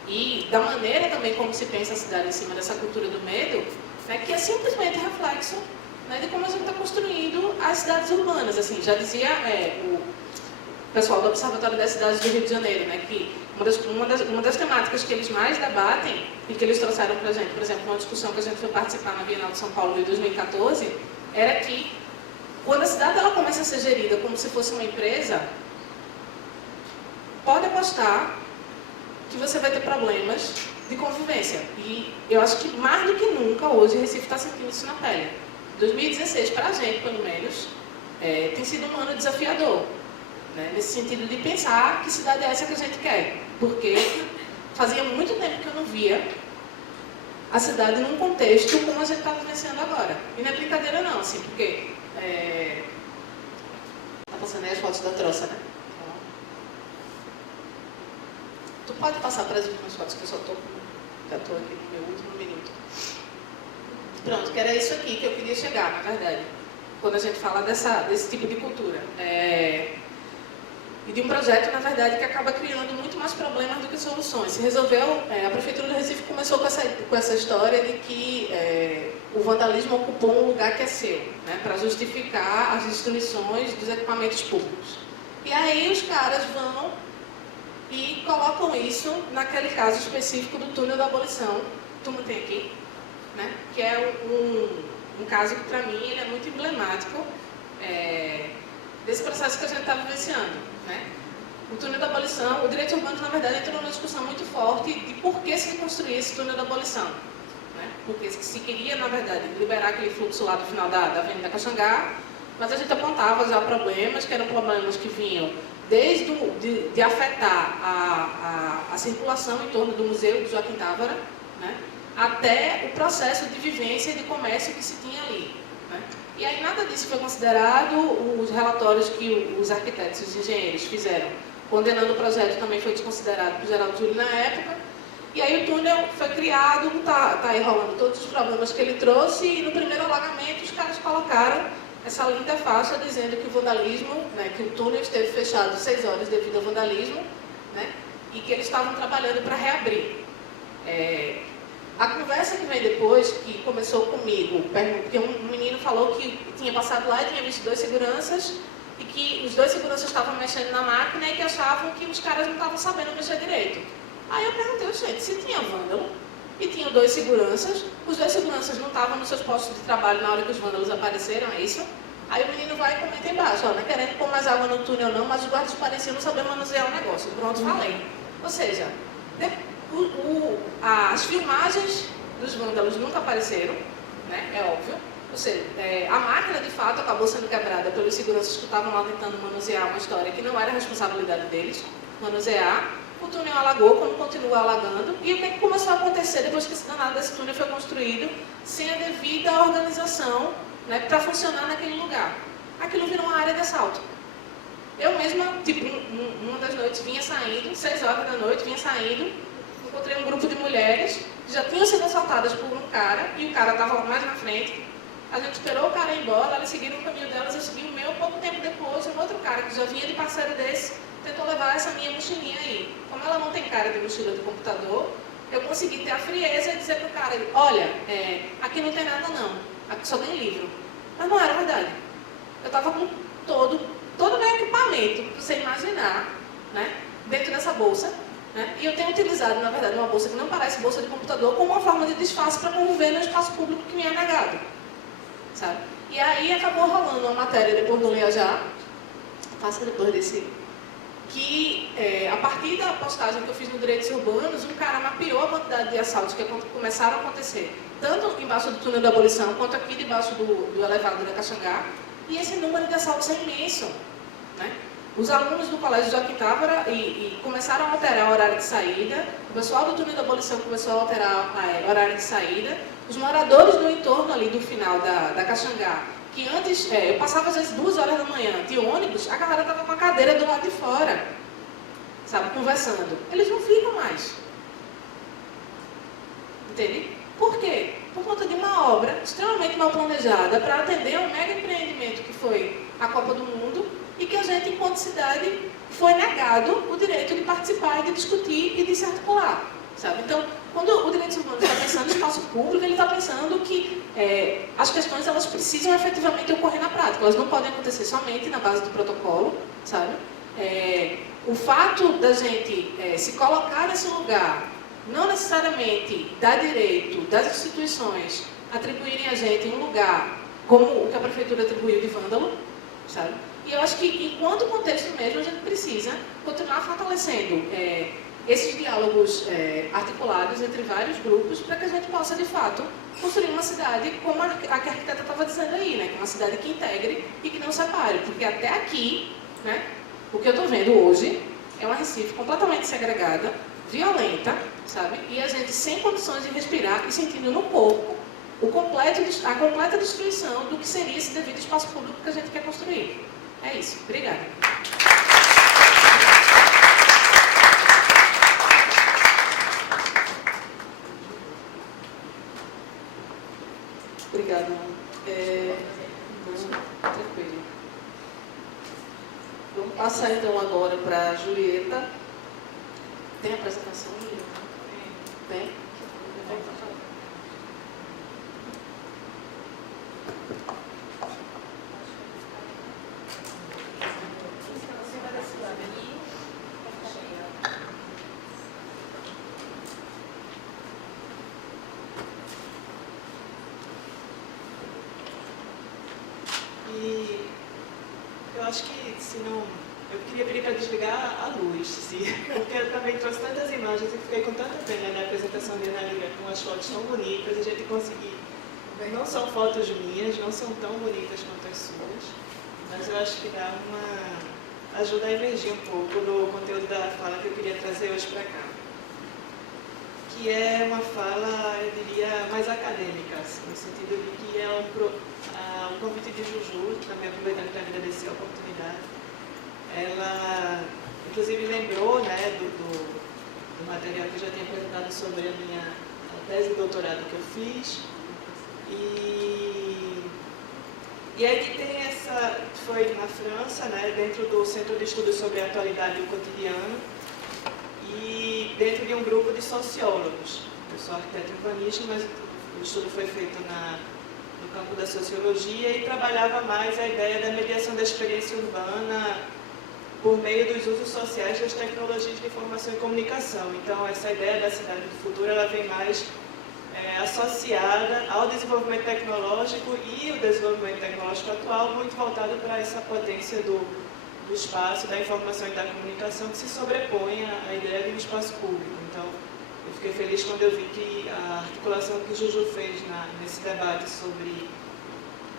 e da maneira também como se pensa a cidade em cima dessa cultura do medo, né, que é simplesmente reflexo, né, de como a gente está construindo as cidades urbanas. Assim, já dizia o pessoal do Observatório das Cidades do Rio de Janeiro, né, que uma das temáticas que eles mais debatem e que eles trouxeram para a gente, por exemplo, numa discussão que a gente foi participar na Bienal de São Paulo de 2014, era que quando a cidade ela começa a ser gerida como se fosse uma empresa, pode apostar que você vai ter problemas de convivência. E eu acho que mais do que nunca hoje Recife está sentindo isso na pele. 2016, para a gente, pelo menos, tem sido um ano desafiador. Né, nesse sentido de pensar que cidade é essa que a gente quer, porque fazia muito tempo que eu não via a cidade num contexto como a gente está vivenciando agora. E não é brincadeira não, assim, porque tá passando aí as fotos da troça, né? Tu pode passar para as últimas fotos, que eu já estou aqui no meu último minuto. Pronto, que era isso aqui que eu queria chegar, na verdade, quando a gente fala desse tipo de cultura. E de um projeto, na verdade, que acaba criando muito mais problemas do que soluções. Se resolveu, a Prefeitura do Recife começou com essa história de que o vandalismo ocupou um lugar que é seu, né, para justificar as destruições dos equipamentos públicos. E aí os caras vão e colocam isso naquele caso específico do túnel da abolição, tu não tem aqui, né? Que é um caso que, para mim, ele é muito emblemático desse processo que a gente está vivenciando, né? O túnel da abolição, o direito urbano, na verdade, entrou numa discussão muito forte de por que se construir esse túnel da abolição, né? Porque se queria, na verdade, liberar aquele fluxo lá do final da Avenida Caxangá, mas a gente apontava já problemas, que eram problemas que vinham desde de afetar a circulação em torno do Museu de Joaquim Távora, né? Até o processo de vivência e de comércio que se tinha ali, né? E aí nada disso foi considerado. Os relatórios que os arquitetos e os engenheiros fizeram condenando o projeto também foi desconsiderado por Geraldo Júlio na época. E aí o túnel foi criado, está aí rolando todos os problemas que ele trouxe, e no primeiro alagamento os caras colocaram essa linda faixa dizendo que o vandalismo, né, que o túnel esteve fechado 6 horas devido ao vandalismo, né, e que eles estavam trabalhando para reabrir. A conversa que vem depois, que começou comigo, porque um menino falou que tinha passado lá e tinha visto 2 seguranças, e que os 2 seguranças estavam mexendo na máquina e que achavam que os caras não estavam sabendo mexer direito. Aí eu perguntei, gente, se tinha vândalo e tinha 2 seguranças, os 2 seguranças não estavam nos seus postos de trabalho na hora que os vândalos apareceram, é isso? Aí o menino vai e comenta embaixo, ó, não é querendo pôr mais água no túnel não, mas os guardas pareciam não saber manusear o negócio. Pronto, falei. Ou seja, as filmagens dos vândalos nunca apareceram, né? É óbvio. Ou seja, a máquina de fato acabou sendo quebrada pelos seguranças que estavam lá tentando manusear uma história que não era responsabilidade deles, manusear. O túnel alagou, como continua alagando. E o que começou a acontecer depois que esse danado desse túnel foi construído sem a devida organização, né, para funcionar naquele lugar? Aquilo virou uma área de assalto. Eu mesma, tipo, uma das noites vinha saindo, 6 horas da noite, vinha saindo, encontrei um grupo de mulheres que já tinham sido assaltadas por um cara, e o cara estava mais na frente. A gente esperou o cara ir embora, elas seguiram o caminho delas, eu segui o meu. Pouco tempo depois, um outro cara que já vinha de parceiro desse, tentou levar essa minha mochilinha aí. Como ela não tem cara de mochila de computador, eu consegui ter a frieza e dizer para o cara, olha, aqui não tem nada não, aqui só tem livro. Mas não era verdade. Eu estava com todo o meu equipamento, para você imaginar, né, dentro dessa bolsa, né? E eu tenho utilizado, na verdade, uma bolsa que não parece bolsa de computador como uma forma de disfarce para conviver no espaço público que me é negado, sabe? E aí acabou rolando uma matéria depois do Leajá, passa depois desse, que a partir da postagem que eu fiz no Direitos Urbanos, um cara mapeou a quantidade de assaltos que começaram a acontecer, tanto embaixo do túnel da abolição, quanto aqui debaixo do elevado da Caxangá, e esse número de assaltos é imenso, né? Os alunos do Colégio Joaquim Távora começaram a alterar o horário de saída, o pessoal do túnel da abolição começou a alterar o horário de saída, os moradores do entorno ali do final da Caxangá, que antes, eu passava às vezes 2 horas da manhã de ônibus, a galera estava com a cadeira do lado de fora, sabe, conversando. Eles não ficam mais. Entende? Por quê? Por conta de uma obra extremamente mal planejada para atender a um mega empreendimento que foi a Copa do Mundo e que a gente, enquanto cidade, foi negado o direito de participar e de discutir e de se articular, sabe? Então, quando o Direitos Urbanos está pensando no espaço público, ele está pensando que as questões elas precisam efetivamente ocorrer na prática, elas não podem acontecer somente na base do protocolo, sabe? O fato da gente se colocar nesse lugar, não necessariamente dar direito das instituições atribuírem a gente um lugar como o que a prefeitura atribuiu de vândalo, sabe? E eu acho que, enquanto contexto mesmo, a gente precisa continuar fortalecendo esses diálogos articulados entre vários grupos para que a gente possa, de fato, construir uma cidade como a que a arquiteta estava dizendo aí, né? Uma cidade que integre e que não separe. Porque até aqui, né, o que eu estou vendo hoje é uma Recife completamente segregada, violenta, sabe? E a gente sem condições de respirar e sentindo no corpo a completa destruição do que seria esse devido espaço público que a gente quer construir. É isso. Obrigada. Obrigada. Tranquilo. Vamos passar então agora para a Julieta. Tem apresentação, Julieta? Tem? eu acho que, se não... Eu queria pedir para desligar a luz, porque eu também trouxe tantas imagens e fiquei com tanta pena na apresentação de Ana Lívia, com as fotos tão bonitas, a gente conseguir... Não são fotos minhas, não são tão bonitas quanto as suas, mas eu acho que dá ajuda a emergir um pouco no conteúdo da fala que eu queria trazer hoje para cá. Que é uma fala, eu diria, mais acadêmica, assim, no sentido de que é um convite de Juju, também aproveitando para agradecer a oportunidade. Ela, inclusive, lembrou, né, do material que eu já tinha apresentado sobre a tese de doutorado que eu fiz. E aí que tem foi na França, né, dentro do Centro de Estudos sobre a Atualidade e o Cotidiano, e dentro de um grupo de sociólogos. Eu sou arquiteto urbanista, mas o estudo foi feito no campo da sociologia e trabalhava mais a ideia da mediação da experiência urbana por meio dos usos sociais das tecnologias de informação e comunicação. Então, essa ideia da cidade do futuro, ela vem mais associada ao desenvolvimento tecnológico e o desenvolvimento tecnológico atual, muito voltado para essa potência do espaço, da informação e da comunicação, que se sobrepõe à ideia de um espaço público. Então, eu fiquei feliz quando eu vi que a articulação que Juju fez nesse debate sobre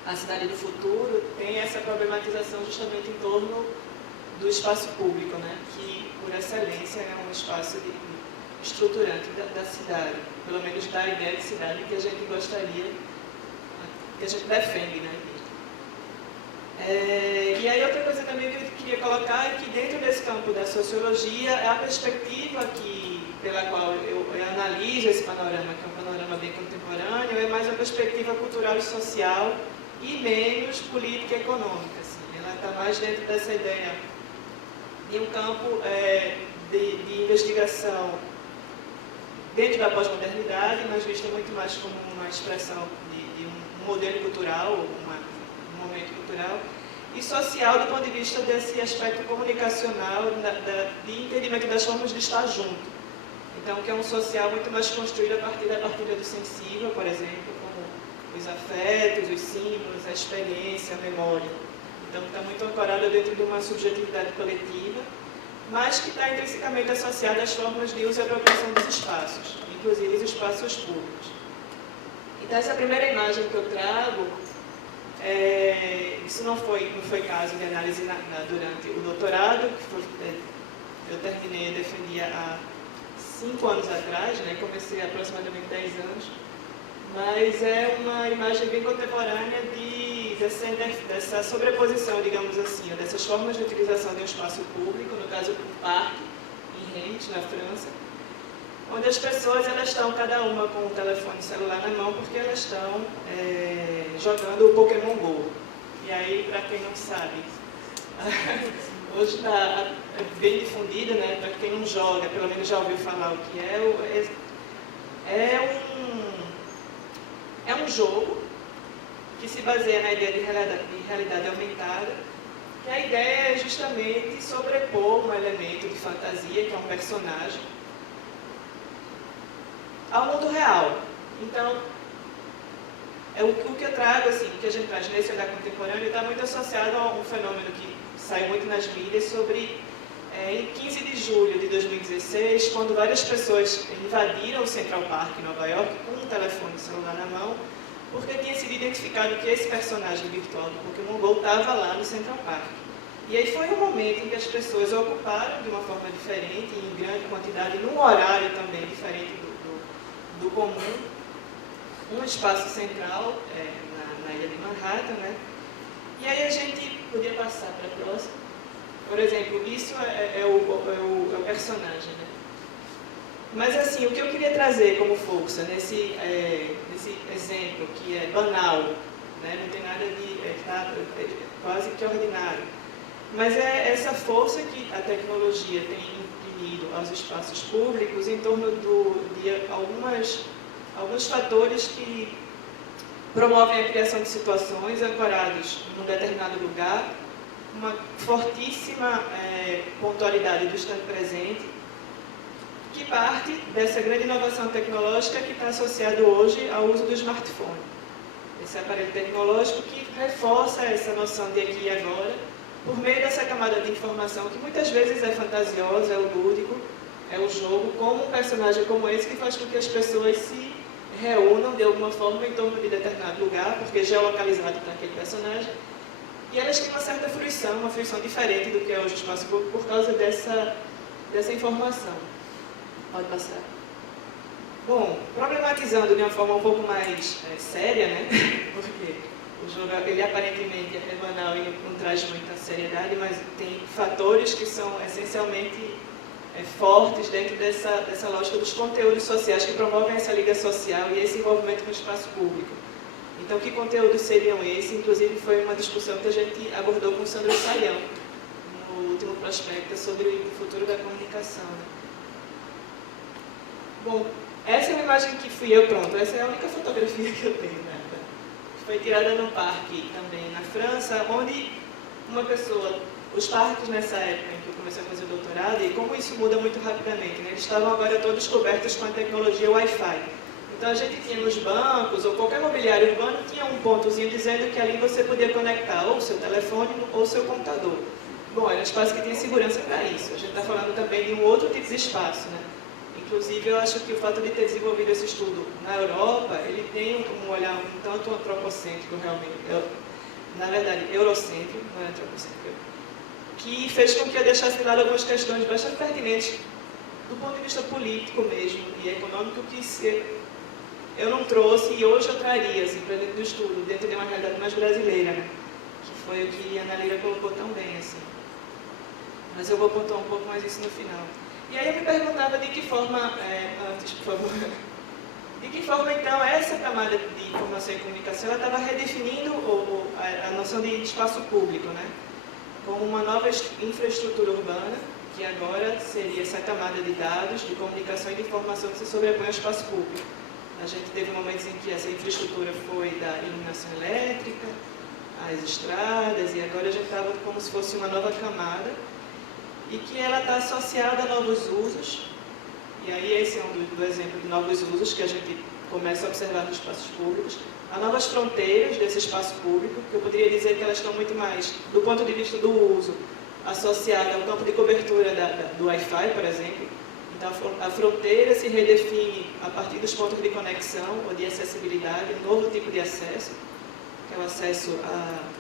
a cidade do futuro tem essa problematização justamente em torno do espaço público, né? Que, por excelência, é um espaço estruturante da cidade, pelo menos da ideia de cidade que a gente gostaria, que a gente defende, né? E aí outra coisa também que eu queria colocar é que dentro desse campo da sociologia, a perspectiva pela qual eu analiso esse panorama, que é um panorama bem contemporâneo, é mais uma perspectiva cultural e social e menos política e econômica. Assim. Ela está mais dentro dessa ideia de um campo de investigação dentro da pós-modernidade, mas vista muito mais como uma expressão de um modelo cultural, um momento cultural, e social do ponto de vista desse aspecto comunicacional, de entendimento das formas de estar junto. Então, que é um social muito mais construído a partir da partilha do sensível, por exemplo, como os afetos, os símbolos, a experiência, a memória. Então, está muito ancorado dentro de uma subjetividade coletiva, mas que está intrinsecamente associada às formas de uso e apropriação dos espaços, inclusive os espaços públicos. Então, essa primeira imagem que eu trago, isso não foi caso de análise durante o doutorado, eu terminei, eu defendia há 5 anos atrás, né, comecei há aproximadamente 10 anos, mas é uma imagem bem contemporânea dessa sobreposição, digamos assim, dessas formas de utilização de um espaço público, no caso do parque, em Reims, na França, onde as pessoas elas estão cada uma com o telefone celular na mão porque elas estão jogando o Pokémon GO. E aí, para quem não sabe, hoje está bem difundido, né? Para quem não joga, pelo menos já ouviu falar o que é um jogo que se baseia na ideia de realidade aumentada, que a ideia é justamente sobrepor um elemento de fantasia, que é um personagem, ao mundo real. Então, o que eu trago, assim, o que a gente traz nesse olhar contemporâneo, está muito associado a um fenômeno que saiu muito nas mídias sobre, em 15 de julho de 2016, quando várias pessoas invadiram o Central Park em Nova York com um telefone celular na mão, porque tinha sido identificado que esse personagem virtual do Pokémon GO estava lá no Central Park. E aí foi um momento em que as pessoas ocuparam de uma forma diferente, em grande quantidade, num horário também diferente do comum, um espaço central na ilha de Manhattan, né? E aí a gente podia passar para a próxima. Por exemplo, isso é o personagem, né? Mas assim, o que eu queria trazer como força nesse exemplo, que é banal, né? Não tem nada de quase que ordinário, mas é essa força que a tecnologia tem imprimido aos espaços públicos em torno de alguns fatores que promovem a criação de situações ancoradas num determinado lugar, uma fortíssima pontualidade do instante presente, que parte dessa grande inovação tecnológica que está associado hoje ao uso do smartphone. Esse aparelho tecnológico que reforça essa noção de aqui e agora, por meio dessa camada de informação, que muitas vezes é fantasiosa, é o lúdico, é o jogo, como um personagem como esse que faz com que as pessoas se reúnam de alguma forma em torno de determinado lugar, porque é geolocalizado para aquele personagem, e elas têm uma certa fruição, uma fruição diferente do que é hoje o espaço público por causa dessa informação. Pode passar. Bom, problematizando de uma forma um pouco mais séria, né? Porque o jogo, ele aparentemente é banal e não traz muita seriedade, mas tem fatores que são essencialmente fortes dentro dessa lógica dos conteúdos sociais que promovem essa liga social e esse envolvimento com o espaço público. Então, que conteúdos seriam esses? Inclusive, foi uma discussão que a gente abordou com o Sandro Saião, no último prospecto sobre o futuro da comunicação. Bom, essa é uma imagem que fui eu, pronto, essa é a única fotografia que eu tenho, né? Foi tirada num parque também na França, onde uma pessoa, os parques nessa época em que eu comecei a fazer o doutorado, e como isso muda muito rapidamente, né? Eles estavam agora todos cobertos com a tecnologia Wi-Fi. Então a gente tinha nos bancos, ou qualquer mobiliário urbano, tinha um pontozinho dizendo que ali você podia conectar ou o seu telefone ou o seu computador. Bom, era um espaço que tinha segurança para isso. A gente está falando também de um outro tipo de espaço, né? Inclusive, eu acho que o fato de ter desenvolvido esse estudo na Europa, ele tem um olhar um tanto antropocêntrico, realmente, na verdade, eurocêntrico, não é antropocêntrico, que fez com que eu deixasse de lado algumas questões bastante pertinentes do ponto de vista político mesmo e econômico, que eu não trouxe e hoje eu traria assim, para dentro do estudo, dentro de uma realidade mais brasileira, né? Que foi o que a Ana Lira colocou tão bem. Assim. Mas eu vou pontuar um pouco mais isso no final. E aí eu me perguntava de que forma, antes, por favor, de que forma então essa camada de informação e comunicação ela estava redefinindo a noção de espaço público, né? Como uma nova infraestrutura urbana, que agora seria essa camada de dados, de comunicação e de informação que se sobrepõe ao espaço público. A gente teve momentos em que essa infraestrutura foi da iluminação elétrica, às estradas, e agora a gente estava como se fosse uma nova camada, e que ela está associada a novos usos, e aí esse é do exemplo de novos usos que a gente começa a observar nos espaços públicos, a novas fronteiras desse espaço público, que eu poderia dizer que elas estão muito mais, do ponto de vista do uso, associada ao campo de cobertura do Wi-Fi, por exemplo. Então a fronteira se redefine a partir dos pontos de conexão ou de acessibilidade, um novo tipo de acesso, que é o acesso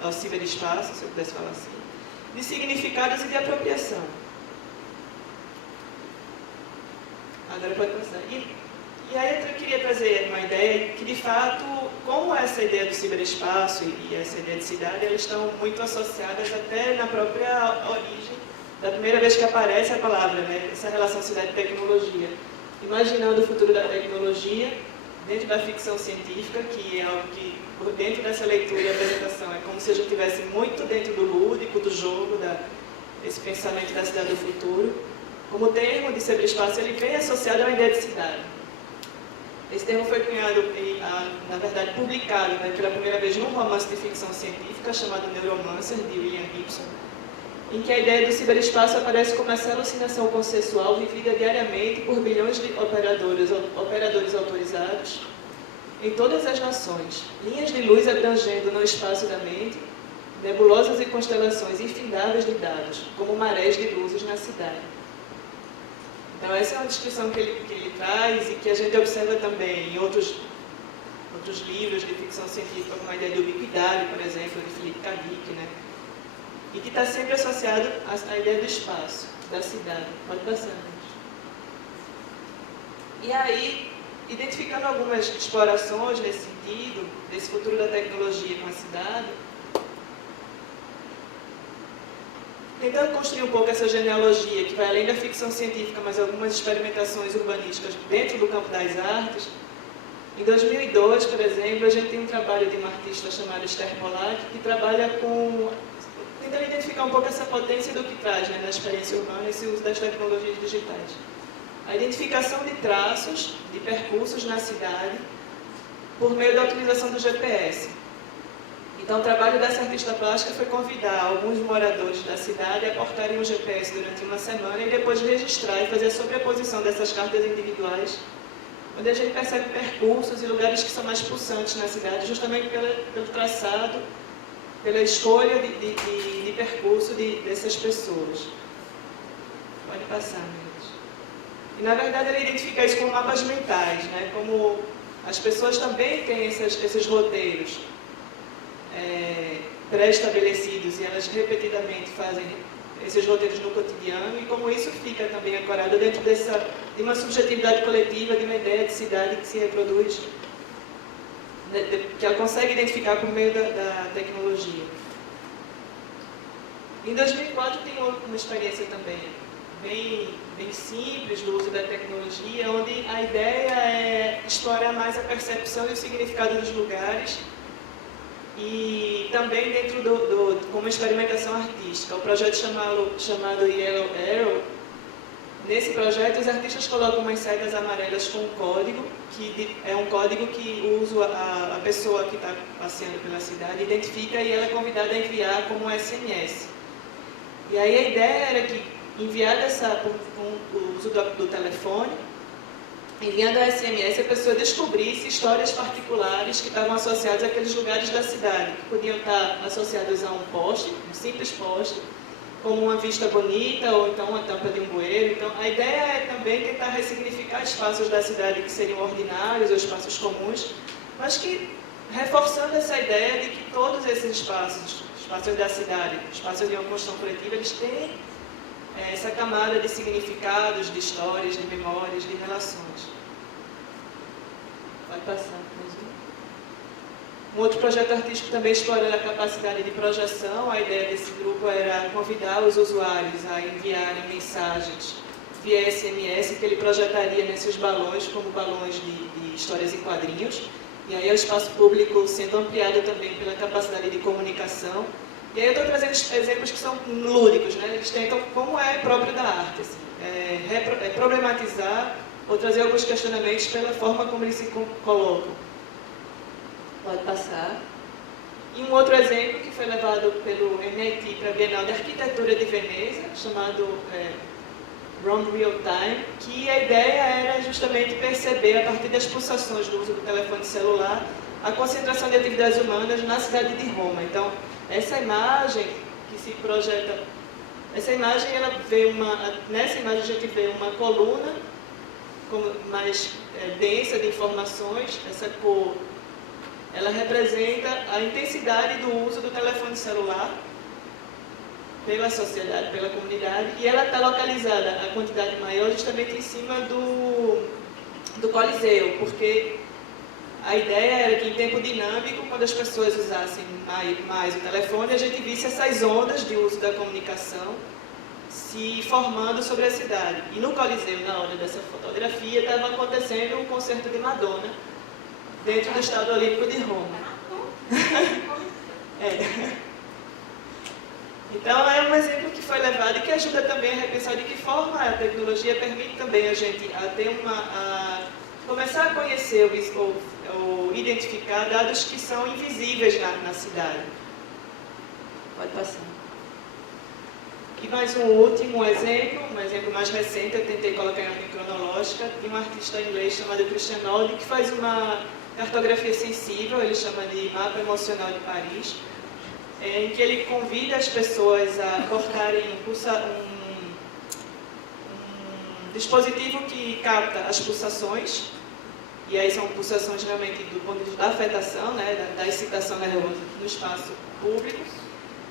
ao ciberespaço, se eu pudesse falar assim, de significados e de apropriação. Agora pode passar. E aí eu queria trazer uma ideia que, de fato, como essa ideia do ciberespaço e essa ideia de cidade, elas estão muito associadas até na própria origem, da primeira vez que aparece a palavra, né? Essa relação cidade-tecnologia. Imaginando o futuro da tecnologia dentro da ficção científica, que é algo que, dentro dessa leitura e apresentação, é como se a gente estivesse muito dentro do lúdico, do jogo, esse pensamento da cidade do futuro. Como o termo de ciberespaço, ele vem associado a uma ideia de cidade. Esse termo foi cunhado, na verdade, publicado, né, pela primeira vez num romance de ficção científica chamado Neuromancer, de William Gibson, em que a ideia do ciberespaço aparece como essa alucinação consensual vivida diariamente por bilhões de operadores autorizados em todas as nações, linhas de luz abrangendo no espaço da mente, nebulosas e constelações infindáveis de dados, como marés de luzes na cidade. Então essa é uma descrição que ele traz e que a gente observa também em outros livros de ficção científica, como a ideia de ubiquidade, por exemplo, de Philip K. Dick, né? E que está sempre associado à ideia do espaço, da cidade. Pode passar, gente. E aí, identificando algumas explorações nesse sentido, desse futuro da tecnologia com a cidade, tentando construir um pouco essa genealogia que vai além da ficção científica, mas algumas experimentações urbanísticas dentro do campo das artes. Em 2002, por exemplo, a gente tem um trabalho de uma artista chamada Esther Pollack, que trabalha tentando identificar um pouco essa potência do que traz, né, na experiência urbana esse uso das tecnologias digitais. A identificação de traços, de percursos na cidade, por meio da utilização do GPS. Então, o trabalho dessa artista plástica foi convidar alguns moradores da cidade a portarem um GPS durante uma semana e depois registrar e fazer a sobreposição dessas cartas individuais, onde a gente percebe percursos e lugares que são mais pulsantes na cidade, justamente pelo traçado pela escolha de percurso dessas pessoas. Pode passar, Mendes. E, na verdade, ele identifica isso como mapas mentais, né? Como as pessoas também têm esses roteiros pré-estabelecidos e elas repetidamente fazem esses roteiros no cotidiano e como isso fica também ancorado dentro de uma subjetividade coletiva, de uma ideia de cidade que se reproduz, que ela consegue identificar por meio da tecnologia. Em 2004 tem uma experiência também bem simples do uso da tecnologia, onde a ideia é explorar mais a percepção e o significado dos lugares e também dentro como experimentação artística. O projeto chamado Yellow Arrow, nesse projeto os artistas colocam umas setas amarelas com um código, que é um código que a pessoa que está passeando pela cidade identifica e ela é convidada a enviar como SMS. E aí a ideia era que, enviada com o uso do telefone, enviando a SMS, a pessoa descobrisse histórias particulares que estavam associadas àqueles lugares da cidade, que podiam estar associados a um poste, um simples poste, como uma vista bonita ou então uma tampa de um bueiro. Então, a ideia é também tentar ressignificar espaços da cidade que seriam ordinários ou espaços comuns, mas que, reforçando essa ideia de que todos esses espaços da cidade, espaços de uma construção coletiva, eles têm essa camada de significados, de histórias, de memórias, de relações. Pode passar, mais um. Um outro projeto artístico também explorando a capacidade de projeção. A ideia desse grupo era convidar os usuários a enviarem mensagens via SMS que ele projetaria nesses balões, como balões de histórias em quadrinhos. E aí o espaço público sendo ampliado também pela capacidade de comunicação. E aí eu estou trazendo exemplos que são lúdicos, né? Eles tentam, como é próprio da arte, assim, problematizar ou trazer alguns questionamentos pela forma como eles se colocam. Pode passar. E um outro exemplo que foi levado pelo MIT para a Bienal de Arquitetura de Veneza, chamado Round Real Time, que a ideia era justamente perceber, a partir das pulsações do uso do telefone celular, a concentração de atividades humanas na cidade de Roma. Então, essa imagem que se projeta, nessa imagem a gente vê uma coluna mais densa de informações. Essa cor, ela representa a intensidade do uso do telefone celular pela sociedade, pela comunidade, e ela está localizada, a quantidade maior, justamente em cima do Coliseu, porque a ideia era que, em tempo dinâmico, quando as pessoas usassem mais o telefone, a gente visse essas ondas de uso da comunicação se formando sobre a cidade. E no Coliseu, na hora dessa fotografia, estava acontecendo um concerto de Madonna dentro do Estádio Olímpico de Roma. Então, é um exemplo que foi levado e que ajuda também a repensar de que forma a tecnologia permite também a gente começar a conhecer ou identificar dados que são invisíveis na cidade. Pode passar. E mais um último exemplo, um exemplo mais recente, eu tentei colocar em ordem cronológica, de um artista inglês chamado Christian Nolde, que faz uma cartografia sensível, ele chama de Mapa Emocional de Paris, em que ele convida as pessoas a cortarem um dispositivo que capta as pulsações, e aí são pulsações realmente do ponto de vista da afetação, né, da excitação nervosa no espaço público,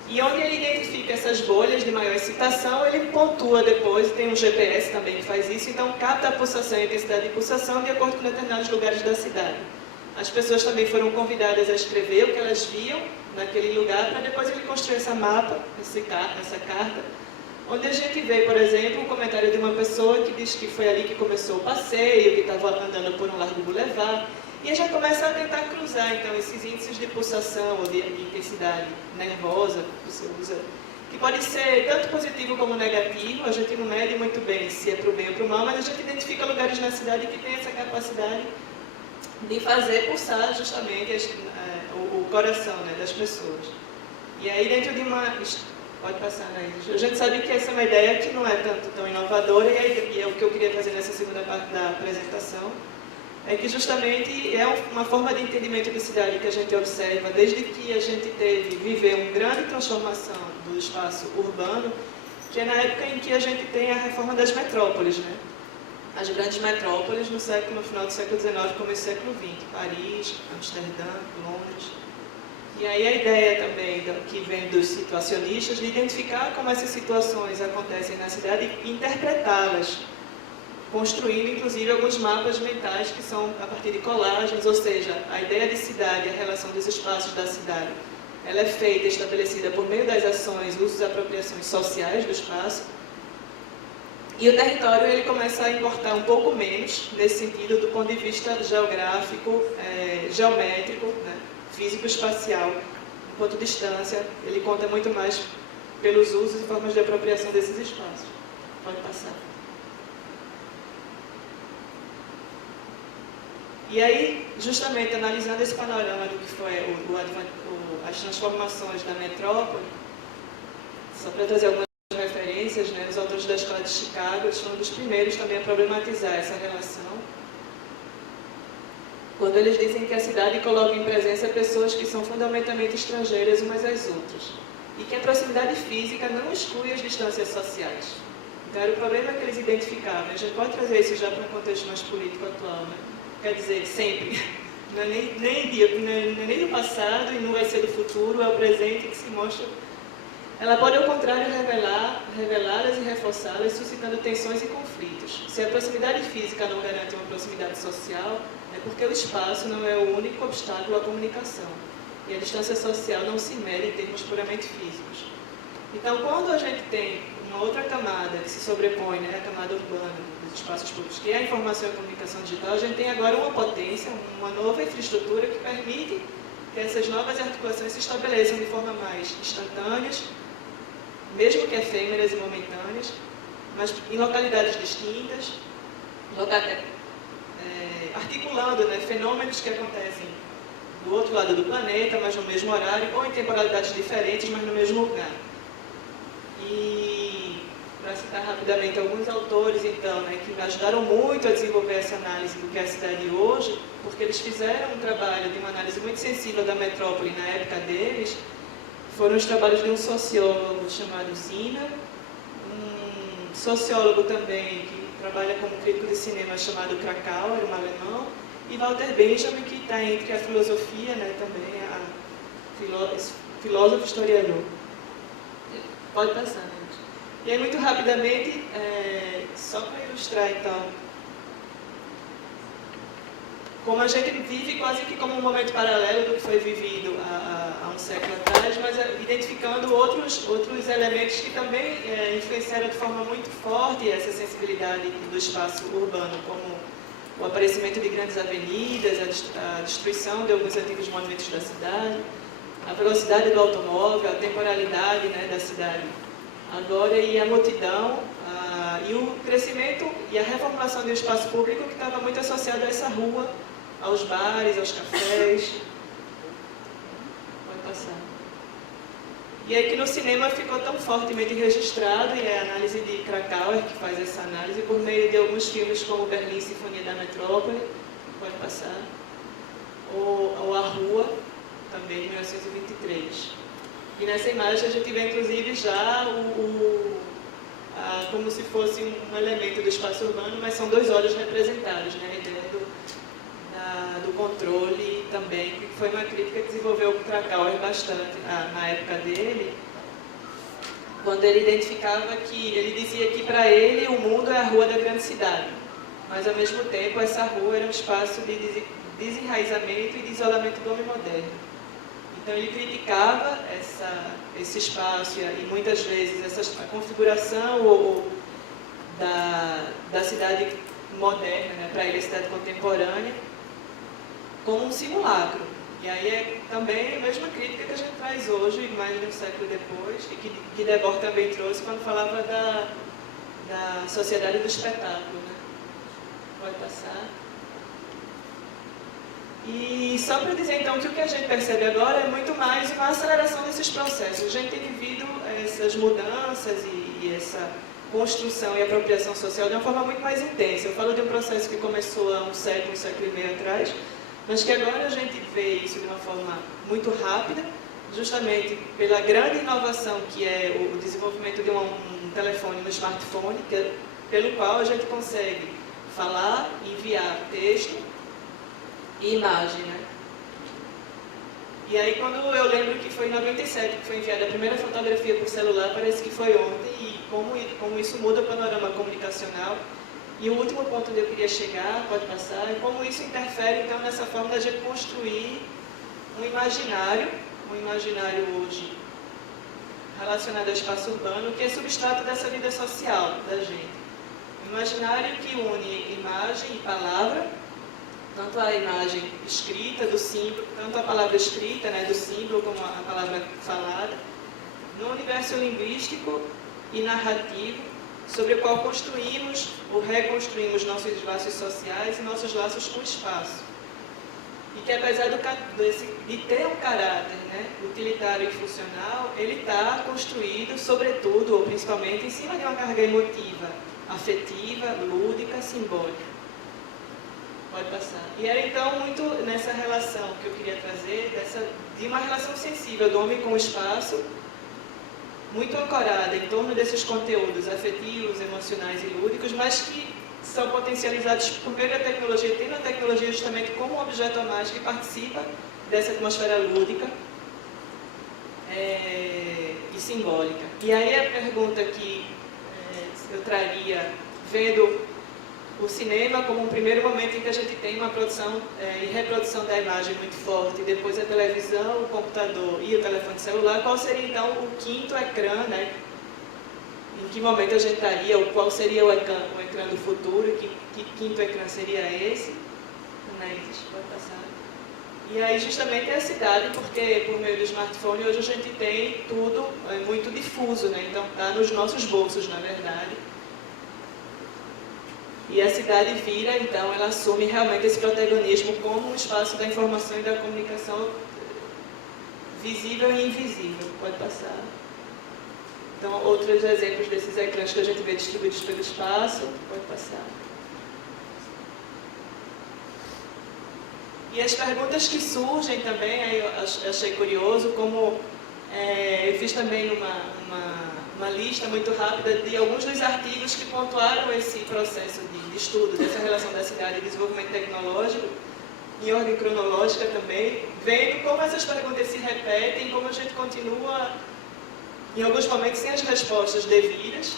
e onde ele identifica essas bolhas de maior excitação, ele pontua depois, tem um GPS também que faz isso, então capta a pulsação e a intensidade de pulsação de acordo com determinados lugares da cidade. As pessoas também foram convidadas a escrever o que elas viam naquele lugar, para depois ele construir essa mapa, essa carta, onde a gente vê, por exemplo, um comentário de uma pessoa que diz que foi ali que começou o passeio, que estava andando por um largo boulevard, e a gente começa a tentar cruzar, então, esses índices de pulsação ou de intensidade nervosa que você usa, que pode ser tanto positivo como negativo, a gente não mede muito bem se é para o bem ou para o mal, mas a gente identifica lugares na cidade que tem essa capacidade de fazer pulsar justamente o coração, né, das pessoas. E aí, dentro de uma... Pode passar, né? A gente sabe que essa é uma ideia que não é tão inovadora, e é o que eu queria trazer nessa segunda parte da apresentação, é que justamente é uma forma de entendimento de cidade que a gente observa desde que a gente viveu uma grande transformação do espaço urbano, que é na época em que a gente tem a reforma das metrópoles, né? As grandes metrópoles no final do século XIX e começo do século XX, Paris, Amsterdã, Londres. E aí a ideia também que vem dos situacionistas de identificar como essas situações acontecem na cidade e interpretá-las, construindo inclusive alguns mapas mentais que são a partir de colagens, ou seja, a ideia de cidade, a relação dos espaços da cidade, ela é feita, estabelecida por meio das ações, usos e apropriações sociais do espaço, e o território ele começa a importar um pouco menos, nesse sentido, do ponto de vista geográfico, geométrico, né, físico-espacial, enquanto distância, ele conta muito mais pelos usos e formas de apropriação desses espaços. Pode passar. E aí, justamente analisando esse panorama do que foi as transformações da metrópole, só para trazer algumas referências, né, os autores da Escola de Chicago, eles foram dos primeiros também a problematizar essa relação, quando eles dizem que a cidade coloca em presença pessoas que são fundamentalmente estrangeiras umas às outras, e que a proximidade física não exclui as distâncias sociais. Então era o problema que eles identificavam. A gente pode trazer isso já para um contexto mais político atual, né? Quer dizer, sempre. Não é nem no passado e não vai ser do futuro, é o presente que se mostra. Ela pode, ao contrário, revelá-las e reforçá-las, suscitando tensões e conflitos. Se a proximidade física não garante uma proximidade social, é porque o espaço não é o único obstáculo à comunicação. E a distância social não se mede em termos puramente físicos. Então, quando a gente tem uma outra camada que se sobrepõe, né, a camada urbana dos espaços públicos, que é a informação e a comunicação digital, a gente tem agora uma potência, uma nova infraestrutura que permite que essas novas articulações se estabeleçam de forma mais instantâneas, mesmo que efêmeras e momentâneas, mas em localidades distintas, articulando, né, fenômenos que acontecem do outro lado do planeta, mas no mesmo horário, ou em temporalidades diferentes, mas no mesmo lugar. E, para citar rapidamente alguns autores, então, né, que ajudaram muito a desenvolver essa análise do que é a cidade hoje, porque eles fizeram um trabalho de uma análise muito sensível da metrópole na época deles, foram os trabalhos de um sociólogo chamado Zina, um sociólogo também que trabalha como crítico de cinema chamado Krakauer, um alemão, e Walter Benjamin, que está entre a filosofia, né, também, filósofo historiador. Pode passar, gente. E aí, muito rapidamente, só para ilustrar, então, como a gente vive quase que como um momento paralelo do que foi vivido há um século atrás, mas identificando outros elementos que também influenciaram de forma muito forte essa sensibilidade do espaço urbano, como o aparecimento de grandes avenidas, a destruição de alguns antigos monumentos da cidade, a velocidade do automóvel, a temporalidade, né, da cidade agora, e a multidão, e o crescimento e a reformulação do espaço público que estava muito associado a essa rua, aos bares, aos cafés. Pode passar. E aí que no cinema ficou tão fortemente registrado, e é a análise de Krakauer que faz essa análise, por meio de alguns filmes como Berlim, Sinfonia da Metrópole, pode passar, ou A Rua, também de 1923. E nessa imagem a gente vê inclusive já como se fosse um elemento do espaço urbano, mas são dois olhos representados, né? A ideia do controle também, que foi uma crítica que desenvolveu o Krakauer bastante na época dele, quando ele identificava que, ele dizia que para ele o mundo é a rua da grande cidade, mas ao mesmo tempo essa rua era um espaço de desenraizamento e de isolamento do homem moderno. Então ele criticava esse espaço e muitas vezes a configuração da cidade moderna, né, para ele a cidade contemporânea, como um simulacro. E aí é também a mesma crítica que a gente traz hoje, mais de um século depois, e que Debord também trouxe quando falava da sociedade do espetáculo. Né? Pode passar. E só para dizer então que o que a gente percebe agora é muito mais uma aceleração desses processos. A gente tem vivido essas mudanças e construção e apropriação social de uma forma muito mais intensa. Eu falo de um processo que começou há um século e meio atrás, mas que agora a gente vê isso de uma forma muito rápida, justamente pela grande inovação que é o desenvolvimento de um telefone, um smartphone, pelo qual a gente consegue falar, enviar texto e imagem, né? E aí, quando eu lembro que foi em 97 que foi enviada a primeira fotografia por celular, parece que foi ontem, e como isso muda o panorama comunicacional. E o último ponto onde eu queria chegar, pode passar, é como isso interfere, então, nessa forma da gente construir um imaginário hoje relacionado ao espaço urbano, que é substrato dessa vida social da gente. Um imaginário que une imagem e palavra, tanto a imagem escrita do símbolo, tanto a palavra escrita, né, do símbolo, como a palavra falada, no universo linguístico e narrativo, sobre o qual construímos ou reconstruímos nossos laços sociais e nossos laços com o espaço. E que, apesar de ter um caráter, né, utilitário e funcional, ele está construído, sobretudo, ou principalmente, em cima de uma carga emotiva, afetiva, lúdica, simbólica. Pode passar. E era então muito nessa relação que eu queria trazer, de uma relação sensível do homem com o espaço, muito ancorada em torno desses conteúdos afetivos, emocionais e lúdicos, mas que são potencializados por meio da tecnologia, tendo a tecnologia justamente como um objeto a mais que participa dessa atmosfera lúdica e simbólica. E aí a pergunta que eu traria, vendo o cinema como um primeiro momento em que a gente tem uma produção e reprodução da imagem muito forte, depois a televisão, o computador e o telefone celular, qual seria então o quinto ecrã, né? Em que momento a gente estaria, ou qual seria o ecrã do futuro, que quinto ecrã seria esse? Né? Pode passar. E aí justamente é a cidade, porque por meio do smartphone hoje a gente tem tudo muito difuso, né? Então está nos nossos bolsos, na verdade. E a cidade vira, então, ela assume realmente esse protagonismo como um espaço da informação e da comunicação visível e invisível. Pode passar. Então, outros exemplos desses ecrãs que a gente vê distribuídos pelo espaço. Pode passar. E as perguntas que surgem também, aí eu achei curioso, como eu fiz também uma lista muito rápida de alguns dos artigos que pontuaram esse processo de estudo dessa relação da cidade e desenvolvimento tecnológico, em ordem cronológica também, vendo como essas perguntas se repetem, como a gente continua, em alguns momentos, sem as respostas devidas,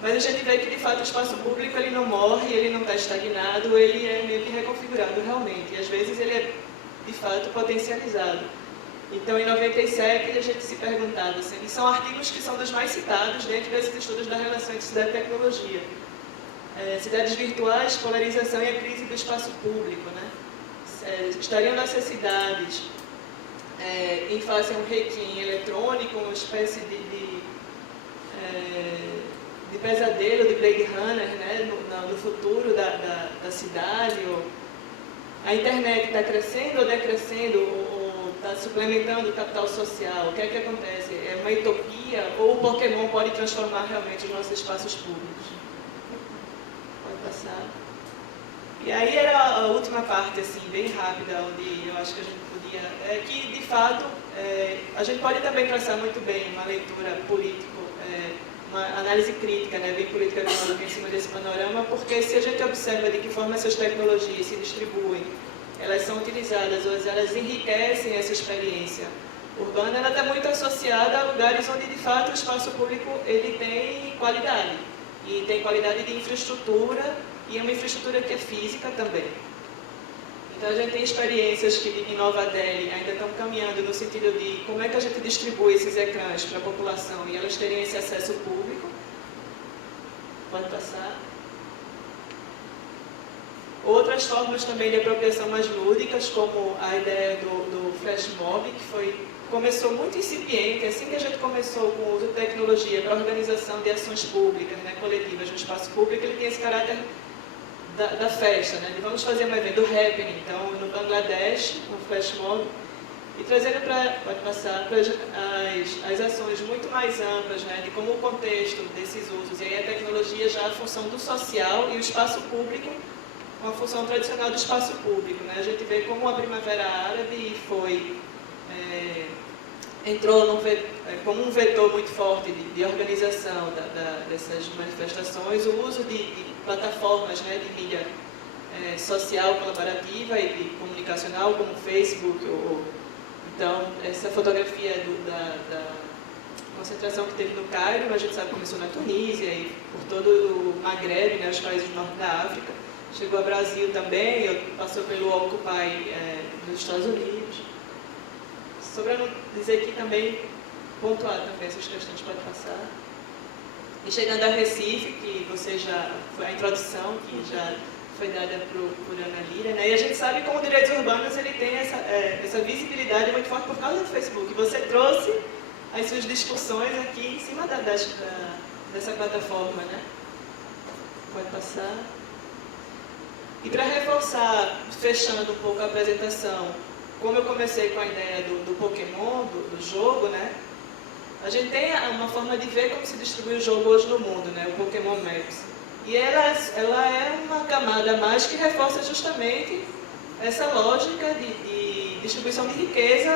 mas a gente vê que, de fato, o espaço público ele não morre, ele não está estagnado, ele é meio que reconfigurado realmente, e às vezes ele é, de fato, potencializado. Então, em 97, a gente se perguntava, assim, e são artigos que são dos mais citados dentro desses estudos da relação entre cidade e tecnologia. Cidades virtuais, polarização e a crise do espaço público, né? Estariam nessas cidades em face a um requiem eletrônico, uma espécie de pesadelo de Blade Runner, né? no futuro da cidade, ou a internet está crescendo ou decrescendo, ou está suplementando o capital social. O que é que acontece? É uma utopia ou o Pokémon pode transformar realmente os nossos espaços públicos? Pode passar. E aí era a última parte, assim, bem rápida, onde eu acho que a gente podia... que, de fato, a gente pode também traçar muito bem uma leitura político, uma análise crítica, né, bem política econômica em cima desse panorama, porque se a gente observa de que forma essas tecnologias se distribuem, elas são utilizadas, ou elas enriquecem essa experiência urbana, ela está muito associada a lugares onde, de fato, o espaço público ele tem qualidade. E tem qualidade de infraestrutura, e é uma infraestrutura que é física também. Então, a gente tem experiências que em Nova Delhi ainda estão caminhando no sentido de como é que a gente distribui esses ecrãs para a população e elas terem esse acesso público. Pode passar. Outras formas também de apropriação mais lúdicas, como a ideia do flash mob, que começou muito incipiente, assim que a gente começou com o uso de tecnologia para a organização de ações públicas, né, coletivas no espaço público, ele tem esse caráter da festa, né, de vamos fazer um evento, do happening. Então, no Bangladesh, no flash mob, E trazendo pode passar para as ações muito mais amplas, né, de como o contexto desses usos, e aí a tecnologia já a função do social e o espaço público, uma função tradicional do espaço público. Né? A gente vê como a Primavera Árabe entrou como um vetor muito forte de organização dessas manifestações, o uso de plataformas, né, de mídia social colaborativa e comunicacional, como o Facebook. Então, essa fotografia da concentração que teve no Cairo, a gente sabe que começou na Tunísia e por todo o Maghreb, né, os países do norte da África, chegou ao Brasil também, passou pelo Occupy nos Estados Unidos. Só para não dizer aqui também, pontuar também essas questões, pode passar. E chegando a Recife, que você já foi a introdução, que já foi dada por Ana Lira, né? E a gente sabe como o Direitos Urbanos ele tem essa visibilidade muito forte por causa do Facebook. Você trouxe as suas discussões aqui em cima dessa plataforma, né? Pode passar. E para reforçar, fechando um pouco a apresentação, como eu comecei com a ideia do Pokémon, do jogo, né? A gente tem uma forma de ver como se distribui o jogo hoje no mundo, né? O Pokémon Maps. E ela é uma camada a mais que reforça justamente essa lógica de distribuição de riqueza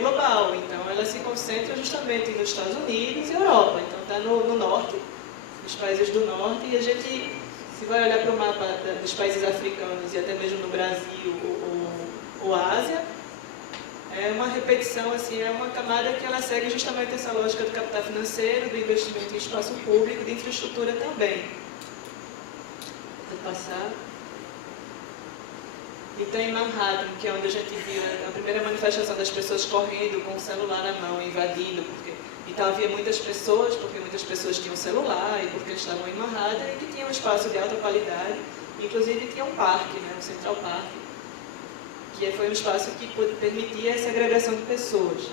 global. Então, ela se concentra justamente nos Estados Unidos e Europa. Então, está no norte, nos países do norte, e a gente, se vai olhar para o mapa dos países africanos e até mesmo no Brasil ou Ásia, é uma repetição, assim, é uma camada que ela segue justamente essa lógica do capital financeiro, do investimento em espaço público, de infraestrutura também. Vou passar. Então, em Manhattan, que é onde a gente viu a primeira manifestação das pessoas correndo com o celular na mão, invadindo, então havia muitas pessoas, porque muitas pessoas tinham celular e porque estavam em Manhattan e que tinham um espaço de alta qualidade, inclusive tinha um parque, né, um Central Park, que foi um espaço que permitia essa agregação de pessoas.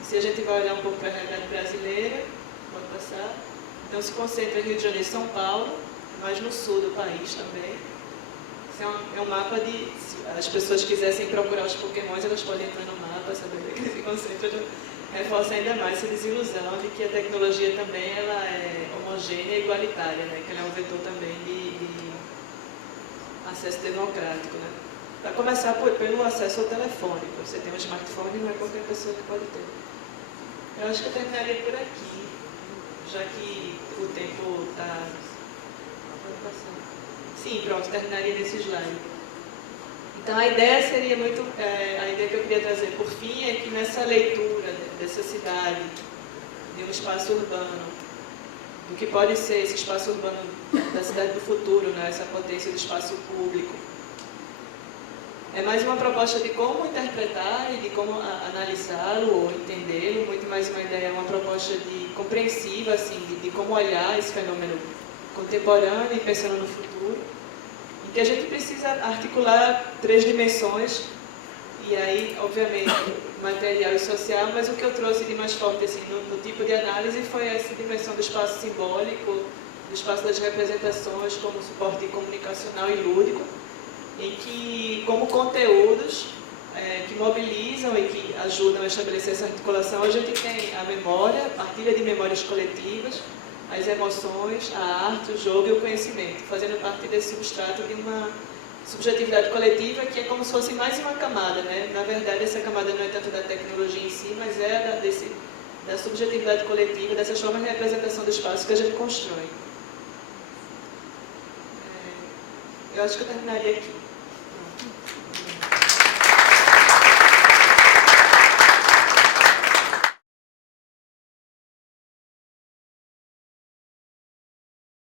E se a gente vai olhar um pouco para a realidade brasileira, pode passar, então se concentra em Rio de Janeiro e São Paulo, mas no sul do país também. Esse é um mapa de... Se as pessoas quisessem procurar os pokémons, elas podem entrar no mapa, saber que se concentra, reforça ainda mais essa desilusão de que a tecnologia também ela é homogênea e igualitária, né? Que ela é um vetor também de acesso democrático. Né? Para começar pelo acesso ao telefone. Você tem um smartphone, não é qualquer pessoa que pode ter. Eu acho que eu terminaria por aqui, já que o tempo está... Sim, pronto, terminaria nesse slide. Então, a ideia seria muito... a ideia que eu queria trazer por fim é que nessa leitura dessa cidade, de um espaço urbano, do que pode ser esse espaço urbano da cidade do futuro, né, essa potência do espaço público, é mais uma proposta de como interpretar e de como analisá-lo ou entendê-lo, muito mais uma ideia, uma proposta compreensiva, assim, de como olhar esse fenômeno contemporâneo e pensando no futuro, em que a gente precisa articular 3 dimensões, e aí, obviamente, material e social, mas o que eu trouxe de mais forte assim, no tipo de análise foi essa dimensão do espaço simbólico, do espaço das representações como suporte comunicacional e lúdico, em que, como conteúdos que mobilizam e que ajudam a estabelecer essa articulação, a gente tem a memória, a partilha de memórias coletivas, as emoções, a arte, o jogo e o conhecimento, fazendo parte desse substrato de uma subjetividade coletiva que é como se fosse mais uma camada, né? Na verdade, essa camada não é tanto da tecnologia em si, mas é da subjetividade coletiva, dessas formas de representação do espaço que a gente constrói. Eu acho que eu terminaria aqui.